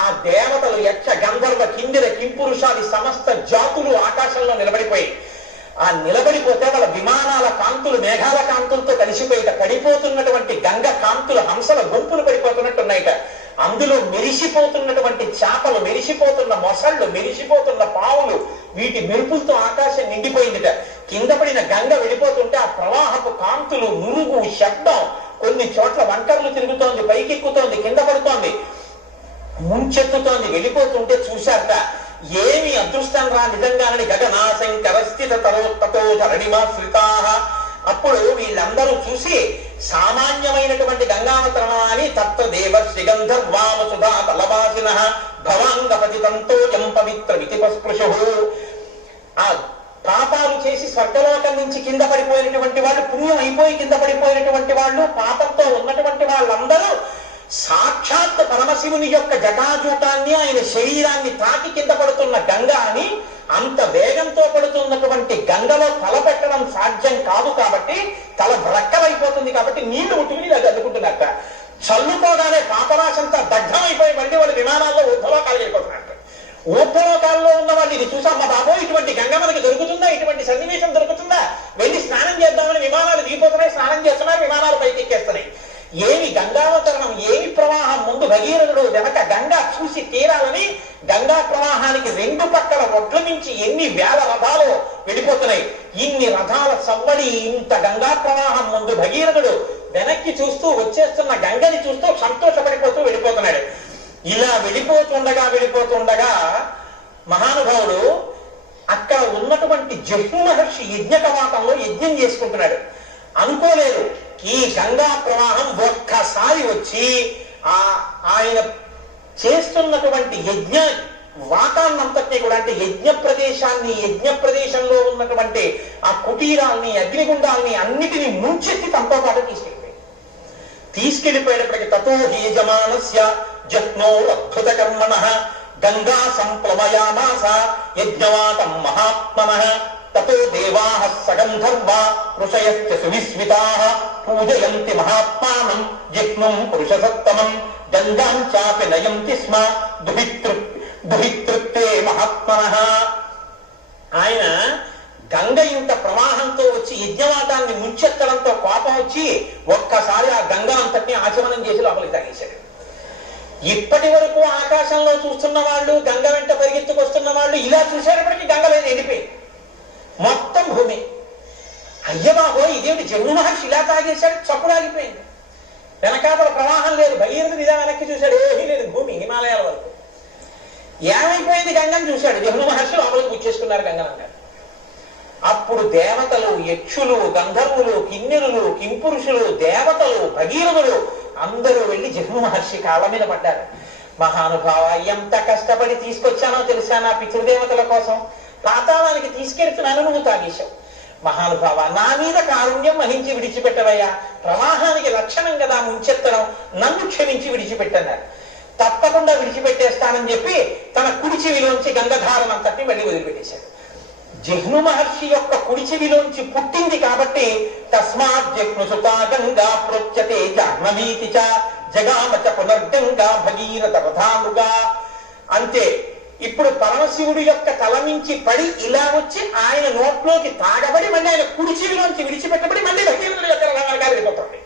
ఆ దేవతలు, యక్ష, గంధర్వ, కిందిర, కింపురుషాది సమస్త జాతులు ఆకాశంలో నిలబడిపోయి, ఆ నిలబడిపోతే వాళ్ళ విమానాల కాంతులు మేఘాల కాంతులతో కలిసిపోయిట. పడిపోతున్నటువంటి గంగ కాంతులు హంసల గుంపులు పడిపోతున్నట్టున్నాయిట. అందులో మెరిసిపోతున్నటువంటి చేపలు, మెరిసిపోతున్న మొసళ్ళు, మెరిసిపోతున్న పావులు, వీటి మెరుపులతో ఆకాశం నిండిపోయిందిట. కింద పడిన గంగ వెళ్ళిపోతుంటే ఆ ప్రవాహపు కాంతులు, నురుగు, శబ్దం, కొన్ని చోట్ల వంకర్లు తిరుగుతోంది, పైకెక్కుతోంది, కింద పడుతోంది, ముంచెత్తుతోంది. వెళ్ళిపోతుంటే చూశాక ఏమి అదృష్టం రా నిజంగానని గగనాశంకర స్థిత తతో ధరణిమాశ్రితా. అప్పుడు వీళ్ళందరూ చూసి సామాన్యమైనటువంటి గంగావతరణాన్ని తత్వదేవ శ్రీగంధర్వామసుధా తలవాసిన భవాంగపతితంతో యం పవిత్ర వితిపస్పృశు. ఆ పాపాలు చేసి స్వర్గలోకం నుంచి కింద పడిపోయినటువంటి వాళ్ళు, పుణ్యం అయిపోయి కింద పడిపోయినటువంటి వాళ్ళు, పాపంతో ఉన్నటువంటి వాళ్ళందరూ సాక్షాత్ పరమశివుని యొక్క జటాజూటాన్ని, ఆయన శరీరాన్ని తాకి కింద పడుతున్న గంగ అని, అంత వేగంతో పడుతున్నటువంటి గంగలో తల పెట్టడం సాధ్యం కాదు కాబట్టి తల బ్రక్కలైపోతుంది కాబట్టి నీళ్లు ముట్టుకుని ఇలా చల్లుకుంటున్నట్ట. చల్లుకోగానే పాపరాశంతా దగ్ధమైపోయి మళ్ళీ వాళ్ళు విమానాల్లో ఊర్ధ్వలోకాలు వెళ్ళిపోతున్నట్టు. ఊర్ధ్వలోకాల్లో ఉన్న వాళ్ళు ఇది చూసి అమ్మ బాబో ఇటువంటి గంగ మనకి దొరుకుతుందా, ఇటువంటి సన్నివేశం దొరుకుతుందా, వెళ్ళి స్నానం చేద్దామని విమానాలు దిగిపోతున్నాయి, స్నానం చేస్తున్నారు, విమానాలు పైకి ఎక్కేస్తున్నాయి. ఏమి గంగావతరణం, ఏమి ప్రవాహం! ముందు భగీరథుడు వెనక గంగా చూసి తీరాలని గంగా ప్రవాహానికి రెండు పక్కల ఒడ్ల నుంచి ఎన్ని వేల రథాలు వెళ్ళిపోతున్నాయి. ఇన్ని రథాల సవ్వడి, ఇంత గంగా ప్రవాహం ముందు భగీరథుడు వెనక్కి చూస్తూ వచ్చేస్తున్న గంగని చూస్తూ సంతోషపడిపోతూ వెళ్ళిపోతున్నాడు. ఇలా వెళ్ళిపోతుండగా మహానుభావుడు అక్కడ ఉన్నటువంటి జహ్ను మహర్షి యజ్ఞ కవాటంలో యజ్ఞం చేసుకుంటున్నాడు. అనుకోలేదు ఈ గంగా ప్రవాహం ఒక్కసారి వచ్చి ఆయన చేస్తున్నటువంటి యజ్ఞ వాతాన్నంతటినీ కూడా, అంటే యజ్ఞ ప్రదేశంలో ఉన్నటువంటి ఆ కుటీరాల్ని, అగ్నిగుండాల్ని అన్నిటినీ ముంచెత్తి తనతో పాటు తీసుకెళ్లిపోయేటప్పటికి తతో హి యజమానస్య జహ్నో అద్భుత కర్మణః గంగా సంప్లవయామాస యజ్ఞవాటం మహాత్మనః తతో దేవాః సగంధర్వా ఋషయశ్చ సువిస్మితాః పూజయంతి మహాత్మానం జిహ్నుం పురుషసత్తమం గంగాం చాపి నయంతి స్మ దుహితృత్తే మహాత్మనః. ఆయన గంగ ఇంత ప్రవాహంతో వచ్చి యజ్ఞవాటాన్ని ముంచెత్తడంతో కోపం వచ్చి ఒక్కసారి ఆ గంగనంతటినీ ఆచమనం చేసి లోపలికి తాగేశాడు. ఇప్పటి వరకు ఆకాశంలో చూస్తున్న వాళ్ళు, గంగ వెంట పరిగెత్తుకొస్తున్న వాళ్ళు ఇలా చూసేటప్పటికీ గంగ లేదు, ఎండిపోయింది మొత్తం భూమి. అయ్యబాబో ఇదేమిటి, జహ్ను మహర్షి ఇలా తాగేశాడు, చప్పుడు ఆగిపోయింది. వెనకాతల ప్రవాహం లేదు. భగీరథుడు ఇలా వెనక్కి చూశాడు, ఏమీ లేదు భూమి, హిమాలయాల వరకు. ఏమైపోయింది గంగను చూశాడు. జహ్ను మహర్షి లోపలికి పుచ్చేసుకున్నారు గంగనంగా. అప్పుడు దేవతలు, యక్షులు, గంధర్వులు, కిన్నెరులు, కింపురుషులు, దేవతలు, భగీరథులు అందరూ వెళ్ళి జహ్ను మహర్షి కాళ్ళ మీద పడ్డారు. మహానుభావ, ఎంత కష్టపడి తీసుకొచ్చానో తెలుసా నా పితృదేవతల కోసం, పాతాళానికి తీసుకెళ్తున్నాను, నువ్వు తాగేశావు. మహానుభావ, నా మీద కారుణ్యం వహించి విడిచిపెట్టవయ్యా, ప్రవాహానికి లక్షణం కదా ముంచెత్తడం, నన్ను క్షమించి విడిచిపెట్టన్నారు. తప్పకుండా విడిచిపెట్టేస్తానని చెప్పి తన కుడి చెవిలోంచి గంగధారనంతటిని మళ్ళీ వదిలిపెట్టేశాడు. జహ్ను మహర్షి యొక్క కుడి చెవిలోంచి పుట్టింది కాబట్టి తస్మాత్ జహ్నుసుతా గంగా ప్రోచ్యతే జాహ్నవీతి చ జగామచ పునర్గంగా భగీరథ రథాలుగా. అంతే. ఇప్పుడు పరమశివుడి యొక్క తల నుంచి పడి ఇలా వచ్చి ఆయన నోట్లోకి తాగబడి మళ్ళీ ఆయన కుడి చెవిలోంచి విడిచిపెట్టబడి మళ్ళీ భగీరథుడి యొక్క రథాలుగా వెళ్ళిపోతుంది.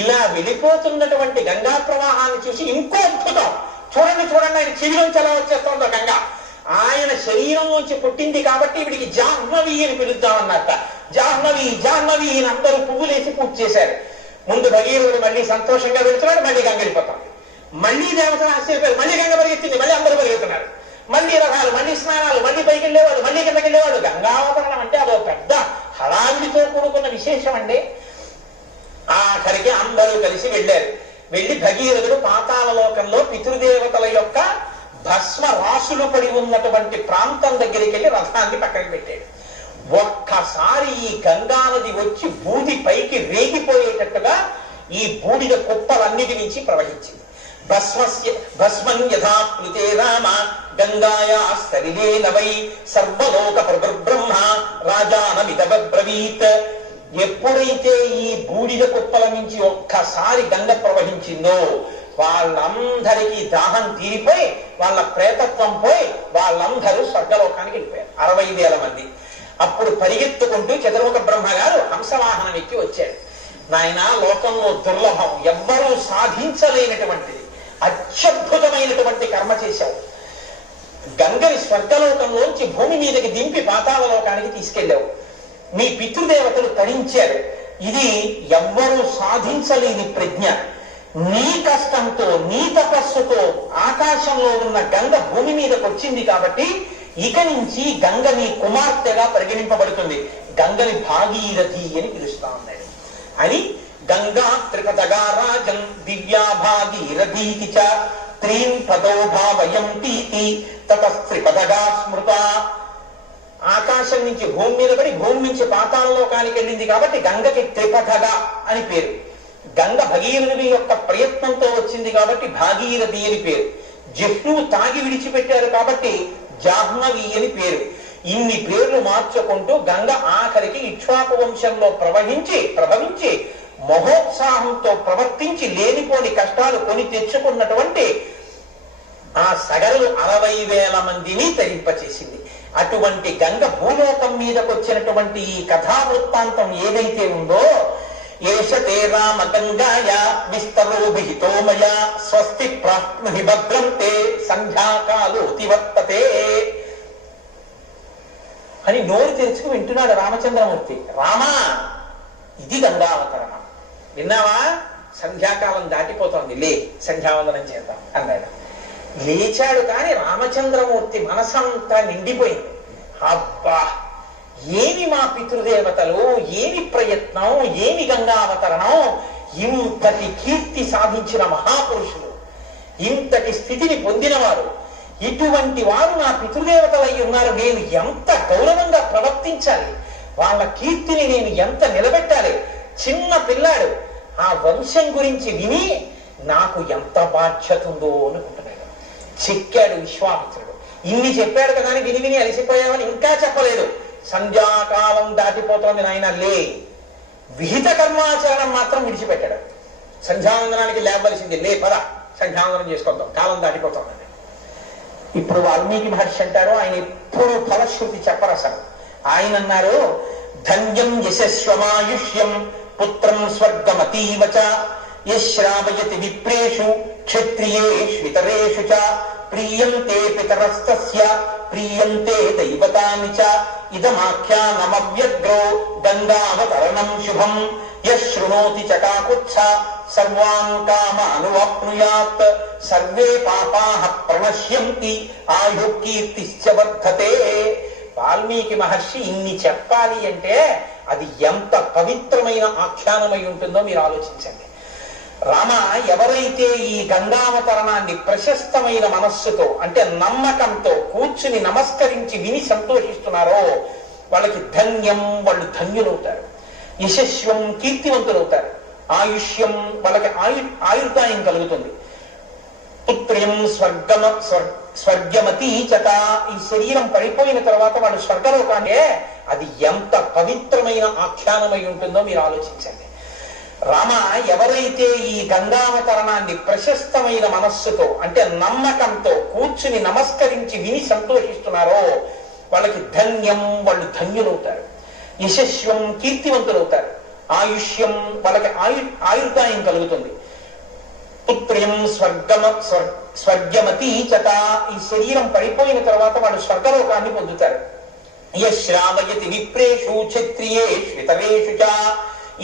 ఇలా వెళ్ళిపోతున్నటువంటి గంగా ప్రవాహాన్ని చూసి ఇంకో అద్భుతం, చూడండి ఆయన చెవిలోంచి ఎలా వచ్చేస్తుందో గంగ. ఆయన శరీరంలోంచి పుట్టింది కాబట్టి వీడికి జాహ్నవి అని పిలుద్దామన్నట్ట. జాహ్నవి జాహ్నవి అని అందరూ పువ్వులేసి పూజ చేశారు. ముందు భగీరథుడు మళ్ళీ సంతోషంగా వెళ్తున్నాడు, మళ్ళీ గంగ వెళ్ళిపోతాం. మళ్ళీ దేవతలు ఆశ్చర్యపోయారు, మళ్ళీ గంగ పరిగెత్తింది, మళ్ళీ అందరూ పరిగెత్తున్నారు. మళ్ళీ రథాలు, మళ్ళీ స్నానాలు, మళ్ళీ పైకి వెళ్ళేవాడు, మళ్ళీ కిందకి వెళ్ళేవాడు. గంగావతరణం అంటే అదో పెద్ద హడావిడితో కూడుకున్న విశేషం అండి. ఆఖరికి అందరూ కలిసి వెళ్ళారు. వెళ్ళి భగీరథుడు పాతాళ లోకంలో పితృదేవతల యొక్క భస్మ రాసులు పడి ఉన్నటువంటి ప్రాంతం దగ్గరికి వెళ్ళి రథాన్ని పక్కకి పెట్టాడు. ఒక్కసారి ఈ గంగా నది వచ్చి బూది పైకి రేగిపోయేటట్టుగా ఈ బూడిద కుప్పలన్నిటి నుంచి ప్రవహించింది. భస్మం యథా ప్లుతే రామ గంగాయా సరిలేన వై సర్వలోక ప్రభుర్బ్రహ్మ రాజానమిదబ్రవీత్. ఎప్పుడైతే ఈ బూడిద కుప్పల నుంచి ఒక్కసారి గంగ ప్రవహించిందో వాళ్ళందరికీ దాహం తీరిపోయి వాళ్ళ ప్రేతత్వం పోయి వాళ్ళందరూ స్వర్గలోకానికి వెళ్ళిపోయారు, 60,000 మంది. అప్పుడు పరిగెత్తుకుంటూ చతుర్ముఖ బ్రహ్మ గారు హంసవాహనం ఎక్కి వచ్చాడు. నాయన, లోకంలో దుర్లభం, ఎవ్వరూ సాధించలేనటువంటిది, అత్యద్భుతమైనటువంటి కర్మ చేశావు. గంగని స్వర్గలోకంలోంచి భూమి మీదకి దింపి పాతాళ లోకానికి తీసుకెళ్ళావు. మీ పితృదేవతలు తరించారు. ఇది ఎవ్వరూ సాధించలేని ప్రజ్ఞ. నీ కష్టంతో, నీ తపస్సుతో ఆకాశంలో ఉన్న గంగ భూమి మీదకి వచ్చింది కాబట్టి ఇక నుంచి గంగ నీ కుమార్తెగా పరిగణింపబడుతుంది. గంగని భాగీరథి అని పిలుస్తా ఉన్నాడు. అని గంగా త్రిపదగా రాజం దివ్యా భాగీరథీతి చ త్రీం పదో భావయంతీతి తతస్త్రిపదగా స్మృత. ఆకాశం నుంచి భూమి మీద పడి భూమి నుంచి పాతాళలోకానికి వెళ్ళింది కాబట్టి గంగకి త్రిపథగా అని పేరు. గంగ భగీరథుడి యొక్క ప్రయత్నంతో వచ్చింది కాబట్టి భాగీరథి అని పేరు. జిహ్నువు తాగి విడిచిపెట్టారు కాబట్టి జాహ్నవి అని పేరు. ఇన్ని పేర్లు మార్చుకుంటూ గంగ ఆఖరికి ఇక్ష్వాకు వంశంలో ప్రభవించి మహోత్సాహంతో ప్రవర్తించి లేనిపోని కష్టాలు కొని తెచ్చుకున్నటువంటి ఆ సగరులు 60,000 మందిని తరింపచేసింది. అటువంటి గంగ భూలోకం మీదకు వచ్చినటువంటి ఈ కథా వృత్తాంతం ఏదైతే ఉందో, ఏషతే రామ గంగాయ విస్తరో విహితోమయ స్వస్తి ప్రాప్నుహి భద్రంతే సంధ్యాకాలోతి వర్తతే అని నోరు తెరుచుకు వింటున్నాడు రామచంద్రమూర్తి. రామా, ఇది గంగావతరణం. విన్నావా? సంధ్యాకాలం దాటిపోతోంది, లే సంధ్యావందనం చేద్దాం అన్నాడు. లేచాడు కానీ రామచంద్రమూర్తి మనసంతా నిండిపోయింది. అబ్బా, ఏమి మా పితృదేవతలు, ఏమి ప్రయత్నం, ఏమి గంగావతరణం! ఇంతటి కీర్తి సాధించిన మహాపురుషులు, ఇంతటి స్థితిని పొందినవారు, ఇటువంటి వారు నా పితృదేవతలై ఉన్నారు. నేను ఎంత గౌరవంగా ప్రవర్తించాలి, వాళ్ళ కీర్తిని నేను ఎంత నిలబెట్టాలి. చిన్న పిల్లాడు ఆ వంశం గురించి విని నాకు ఎంత బాధ్యత ఉందో అనుకుంటున్నాడు. చెక్కాడు విశ్వామిత్రుడు. ఇన్ని చెప్పాడు కదా అని విని విని అలసిపోయామని ఇంకా చెప్పలేదు. సంధ్యాకాలం దాటిపోతోంది నాయన, లే. విహిత కర్మాచరణం మాత్రం విడిచిపెట్టాడు. సంధ్యావందనానికి లేవలసింది, లే పద సంధ్యావందనం చేసుకుందాం, కాలం దాటిపోతోంది. ఇప్పుడు వాల్మీకి మహర్షి అంటారు, ఆయన ఎప్పుడు ఫలశ్రుతి చెప్పరసలు. ఆయన అన్నారు, ధన్యం యశస్వమాయుష్యం పుత్రం స్వర్గమతీవచ యశ్రావయతి విప్రేషు క్షత్రియేష్వితరేషు చ ప్రీయంతే పితరస్తస్య ప్రీయంతే దైవతాని చ ఇదమాఖ్యానమవ్యగ్రో గంగావతరణం శుభం యశృణోతి చ కాకుత్స సర్వాన్ కామానువాప్నుయాత్ సర్వే పాపాః ప్రణశ్యంతి ఆయుః కీర్తిశ్చ వర్ధతే. వాల్మీకి మహర్షి ఇన్ని చెప్పాలి అంటే అది ఎంత పవిత్రమైన ఆఖ్యానమై ఉంటుందో మీరు ఆలోచించండి. రామ, ఎవరైతే ఈ గంగావతరణాన్ని ప్రశస్తమైన మనస్సుతో అంటే నమ్మకంతో కూర్చుని నమస్కరించి విని సంతోషిస్తున్నారో వాళ్ళకి ధన్యం, వాళ్ళు ధన్యులవుతారు. యశస్వం, కీర్తివంతులవుతారు. ఆయుష్యం, వాళ్ళకి ఆయుర్దాయం కలుగుతుంది. పుత్ర్యం స్వర్గమతి చట, ఈ శరీరం పడిపోయిన తర్వాత వాళ్ళు స్వర్గలోకాన్ని, అది ఎంత పవిత్రమైన ఆఖ్యానమై ఉంటుందో మీరు ఆలోచించండి. రామ, ఎవరైతే ఈ గంగావతరణాన్ని ప్రశస్తమైన మనస్సుతో అంటే నమ్మకంతో కూర్చుని నమస్కరించి విని సంతోషిస్తున్నారో వాళ్ళకి ధన్యం, వాళ్ళు ధన్యులవుతారు. యశస్వం, కీర్తివంతులవుతారు. ఆయుష్యం, వాళ్ళకి ఆయుర్దాయం కలుగుతుంది. పుత్ర్యం స్వర్గమతి చట, ఈ శరీరం పడిపోయిన తర్వాత వాళ్ళు స్వర్గలోకాన్ని పొందుతారు. యశ్రావయతి విప్రేషు క్షత్రియేష్వితరేషు చ,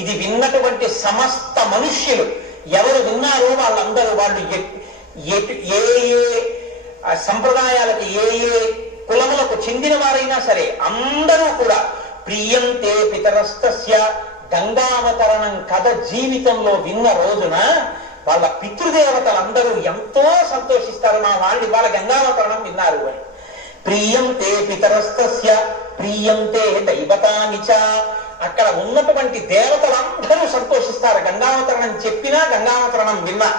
ఇది విన్నటువంటి సమస్త మనుష్యులు ఎవరు విన్నారో వాళ్ళందరూ వాళ్ళు ఏ ఏ సంప్రదాయాలకు ఏ ఏ కులములకు చెందిన వారైనా సరే అందరూ కూడా ప్రియంతే పితరస్తస్య, గంగావతరణం కథ జీవితంలో విన్న రోజున వాళ్ళ పితృదేవతలందరూ ఎంతో సంతోషిస్తారు. మా వాళ్ళు వాళ్ళ గంగావతరణం విన్నారు అని. ప్రియంతే పితరస్తస్య ప్రియంతే దైవతాని చ, అక్కడ ఉన్నటువంటి దేవతలందరూ సంతోషిస్తారు. గంగావతరణం చెప్పినా గంగావతరణం విన్నా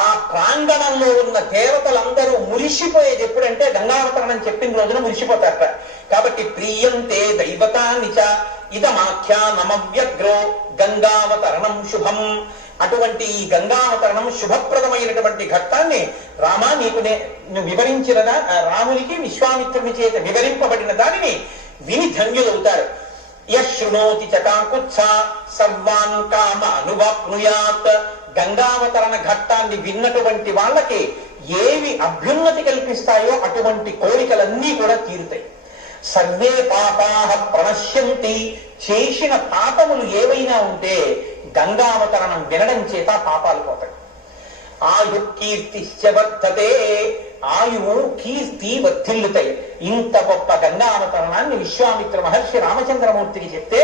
ఆ ప్రాంగణంలో ఉన్న దేవతలందరూ మురిసిపోయేది ఎప్పుడంటే గంగావతరణం చెప్పిన రోజున మురిసిపోతారట. కాబట్టి ప్రియంతే దైవతాని చ ఇదమాఖ్యానమవ్యగ్రో గంగావతరణం శుభం. అటువంటి ఈ గంగావతరణం శుభప్రదమైనటువంటి ఘట్టాన్ని రామా నీకు వివరించిన రామునికి విశ్వామిత్రుని చేత వివరింపబడిన దానిని విని ధన్యులవుతారు. యశృణోతి చ కాకుత్స సర్వాన్ కామానువాప్నుయాత్, గంగావతరణ ఘట్టాన్ని విన్నటువంటి వాళ్ళకి ఏవి అభ్యున్నతి కల్పిస్తాయో అటువంటి కోరికలన్నీ కూడా తీరుతాయి. సర్వే పాపాః ప్రణశ్యంతి, చేసిన పాపములు ఏవైనా ఉంటే గంగావతరణం వినడం చేత పాపాలు పోతాయి. ఆయు కీర్తిశ్చ వర్ధతే, ఆయువు కీర్తి వర్ధిల్లుతాయి. ఇంత గొప్ప గంగావతరణాన్ని విశ్వామిత్ర మహర్షి రామచంద్రమూర్తికి చెప్తే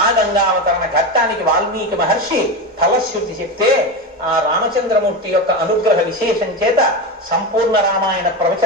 ఆ గంగావతరణ ఘట్టానికి వాల్మీకి మహర్షి ఫలశ్రుతి చెప్తే ఆ రామచంద్రమూర్తి యొక్క అనుగ్రహ విశేషం చేత సంపూర్ణ రామాయణ ప్రవచనం